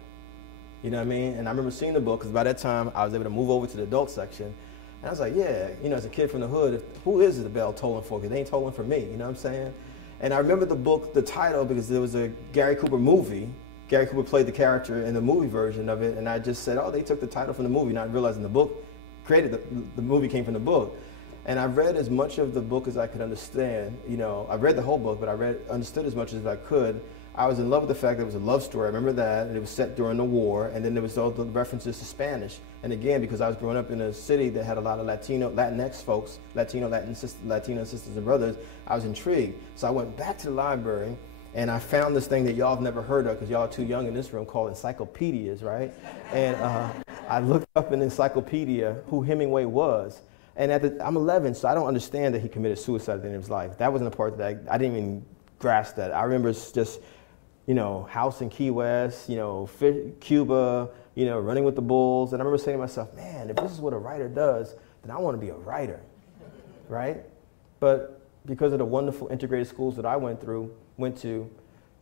You know what I mean? And I remember seeing the book, because by that time I was able to move over to the adult section. And I was like, yeah, as a kid from the hood, who is the bell tolling for? Because they ain't tolling for me, you know what I'm saying? And I remember the book, the title, because there was a Gary Cooper movie. Gary Cooper played the character in the movie version of it, and I just said, oh, they took the title from the movie, not realizing the book the movie came from the book. And I read as much of the book as I could understand. I read the whole book, but I understood as much as I could. I was in love with the fact that it was a love story. I remember that, and it was set during the war, and then there was all the references to Spanish. And again, because I was growing up in a city that had a lot of Latinx folks, Latina sisters and brothers, I was intrigued. So I went back to the library, and I found this thing that y'all have never heard of, because y'all are too young in this room, called encyclopedias, right? And I looked up in an encyclopedia who Hemingway was. And I'm 11, so I don't understand that he committed suicide at the end of his life. That wasn't a part that I didn't even grasp that. I remember just, house in Key West, Cuba, running with the Bulls. And I remember saying to myself, man, if this is what a writer does, then I want to be a writer, right? But because of the wonderful integrated schools that I went to,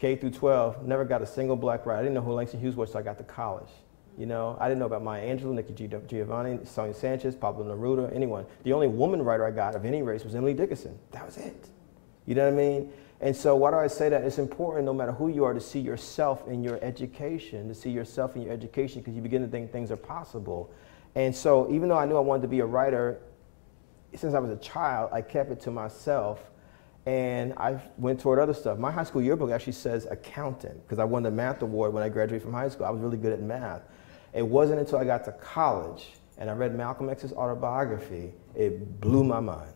K through 12, never got a single black writer. I didn't know who Langston Hughes was until I got to college. I didn't know about Maya Angelou, Nikki Giovanni, Sonia Sanchez, Pablo Neruda, anyone. The only woman writer I got of any race was Emily Dickinson. That was it. You know what I mean? And so why do I say that? It's important, no matter who you are, to see yourself in your education, because you begin to think things are possible. And so even though I knew I wanted to be a writer, since I was a child, I kept it to myself. And I went toward other stuff. My high school yearbook actually says accountant, because I won the math award when I graduated from high school. I was really good at math. It wasn't until I got to college and I read Malcolm X's autobiography, it blew my mind.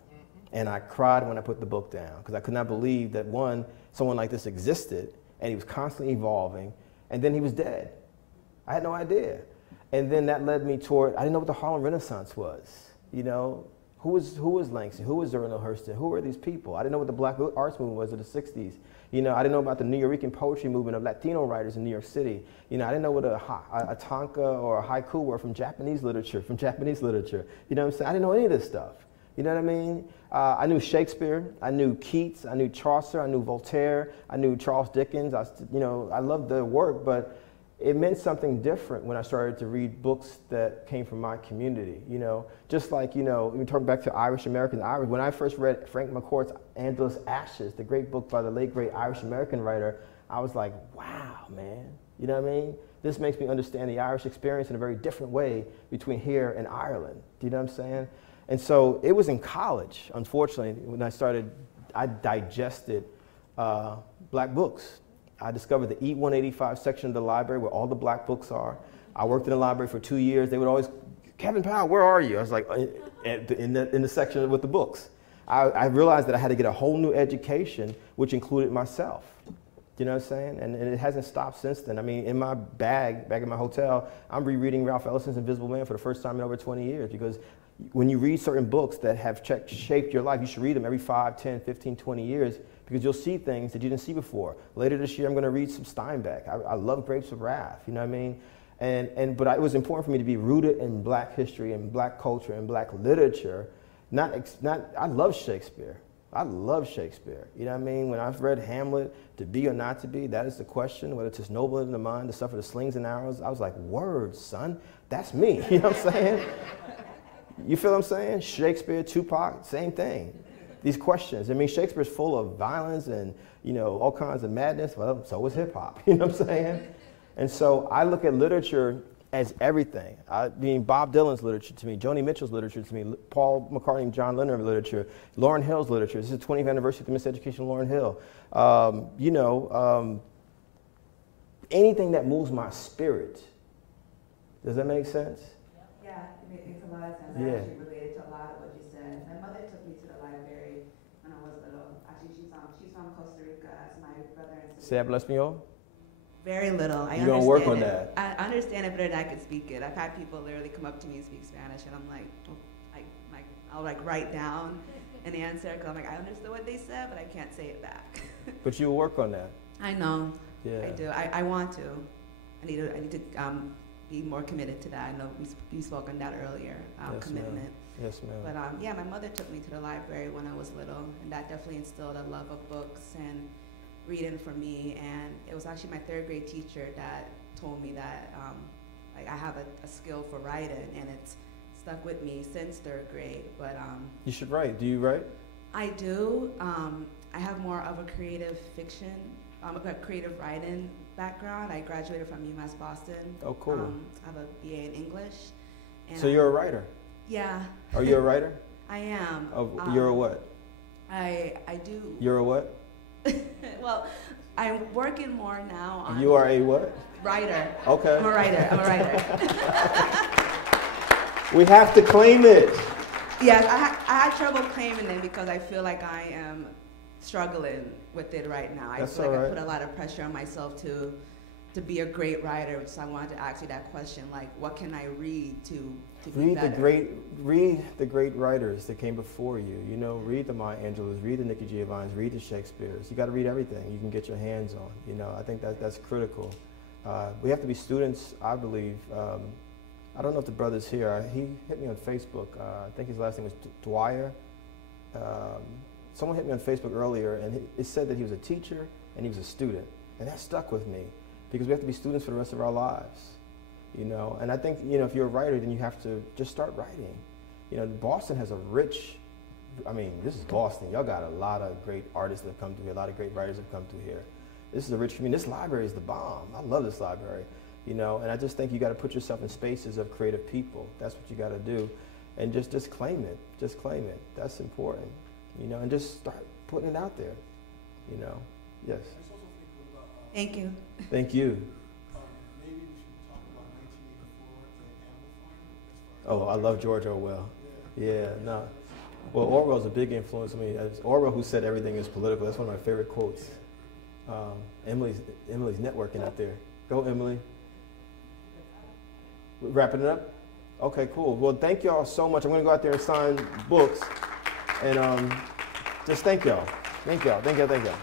And I cried when I put the book down, because I could not believe that someone like this existed, and he was constantly evolving, and then he was dead. I had no idea. And then that led me toward, I didn't know what the Harlem Renaissance was, Who was Langston? Who was Zerno Hurston? Who were these people? I didn't know what the Black Arts Movement was of the 60s. I didn't know about the Nuyorican poetry movement of Latino writers in New York City. I didn't know what a tanka or a haiku were from Japanese literature. You know what I'm saying? I didn't know any of this stuff. You know what I mean? I knew Shakespeare, I knew Keats, I knew Chaucer, I knew Voltaire, I knew Charles Dickens. I loved their work, but it meant something different when I started to read books that came from my community, Just like, we talk back to Irish Americans. When I first read Frank McCourt's Angela's Ashes, the great book by the late, great Irish American writer, I was like, wow, man. You know what I mean? This makes me understand the Irish experience in a very different way between here and Ireland. Do you know what I'm saying? And so it was in college, unfortunately, when I started I digested black books. I discovered the E185 section of the library where all the black books are. I worked in the library for 2 years. They would always, Kevin Powell, where are you? I was like, in the section with the books. I realized that I had to get a whole new education, which included myself. You know what I'm saying? And it hasn't stopped since then. I mean, in my bag, back in my hotel, I'm rereading Ralph Ellison's Invisible Man for the first time in over 20 years, because when you read certain books that have shaped your life, you should read them every 5, 10, 15, 20 years, because you'll see things that you didn't see before. Later this year, I'm going to read some Steinbeck. I love Grapes of Wrath, you know what I mean? But it was important for me to be rooted in black history and black culture and black literature. I love Shakespeare. I love Shakespeare. You know what I mean? When I've read Hamlet, to be or not to be, that is the question, whether it's noble in the mind to suffer the slings and arrows. I was like, words, son, that's me. You know what I'm saying? You feel what I'm saying? Shakespeare, Tupac, same thing. These questions. I mean, Shakespeare's full of violence and, you know, all kinds of madness. Well, so was hip hop. You know what I'm saying? And so I look at literature as everything. I mean, Bob Dylan's literature to me, Joni Mitchell's literature to me, Paul McCartney and John Lennon literature, Lauryn Hill's literature. This is the 20th anniversary of the Miseducation of Lauryn Hill. Anything that moves my spirit. Does that make sense? Yeah, it makes a lot of sense. Yeah. I actually related to a lot of what you said. My mother took me to the library when I was little. Actually, she's from Costa Rica, as my brother and sister. ¿Se habla español? Very little. You're going to work on that. I understand it better than I could speak it. I've had people literally come up to me and speak Spanish, and I'm like, I'll like write down an answer, because I'm like, I understood what they said, but I can't say it back. But you'll work on that. I know. Yeah. I do. I want to. I need to be more committed to that. I know we spoke on that earlier, Yes, commitment. Ma'am. Yes, ma'am. But yeah, my mother took me to the library when I was little, and that definitely instilled a love of books and reading for me. And it was actually my 3rd grade teacher that told me that like I have a skill for writing, and it's stuck with me since 3rd grade. But you should write. Do you write? I do. I have more of a creative fiction, a creative writing background. I graduated from UMass Boston. Oh, cool. I have a BA in English. And So you're a writer? Yeah. Are you a writer? I am. You're a what? I do. You're a what? Well, I'm working more now on. You are a what? Writer. Okay. I'm a writer. I'm a writer. We have to claim it. Yes, I had trouble claiming it because I feel like I am struggling with it right now. I feel like I put a lot of pressure on myself to be a great writer. So I wanted to ask you that question, like, what can I read to be better? Read the great writers that came before you. You know, read the Maya Angelou's, read the Nikki Giovanni's, read the Shakespeare's. You got to read everything you can get your hands on. You know, I think that's critical. We have to be students, I believe. I don't know if the brother's here. He hit me on Facebook. I think his last name was Dwyer. Someone hit me on Facebook earlier, and it said that he was a teacher and he was a student. And that stuck with me, because we have to be students for the rest of our lives. You know, and I think, you know, if you're a writer, then you have to just start writing. You know, Boston has a rich, I mean, this is Boston. Y'all got a lot of great artists that have come through here, a lot of great writers that have come through here. This is a rich community. This library is the bomb. I love this library. You know, and I just think you got to put yourself in spaces of creative people. That's what you got to do, and just claim it. Just claim it. That's important. You know, and just start putting it out there. You know, yes. Thank you. Thank you. Maybe we should talk about 1984 and Animal Farm. Oh, I love George Orwell. Yeah, no. Well, Orwell's a big influence. I mean, it's Orwell who said everything is political. That's one of my favorite quotes. Emily's networking out there. Go, Emily. Wrapping it up? Okay, cool. Well, thank y'all so much. I'm going to go out there and sign books. And just thank y'all. Thank y'all. Thank y'all. Thank y'all.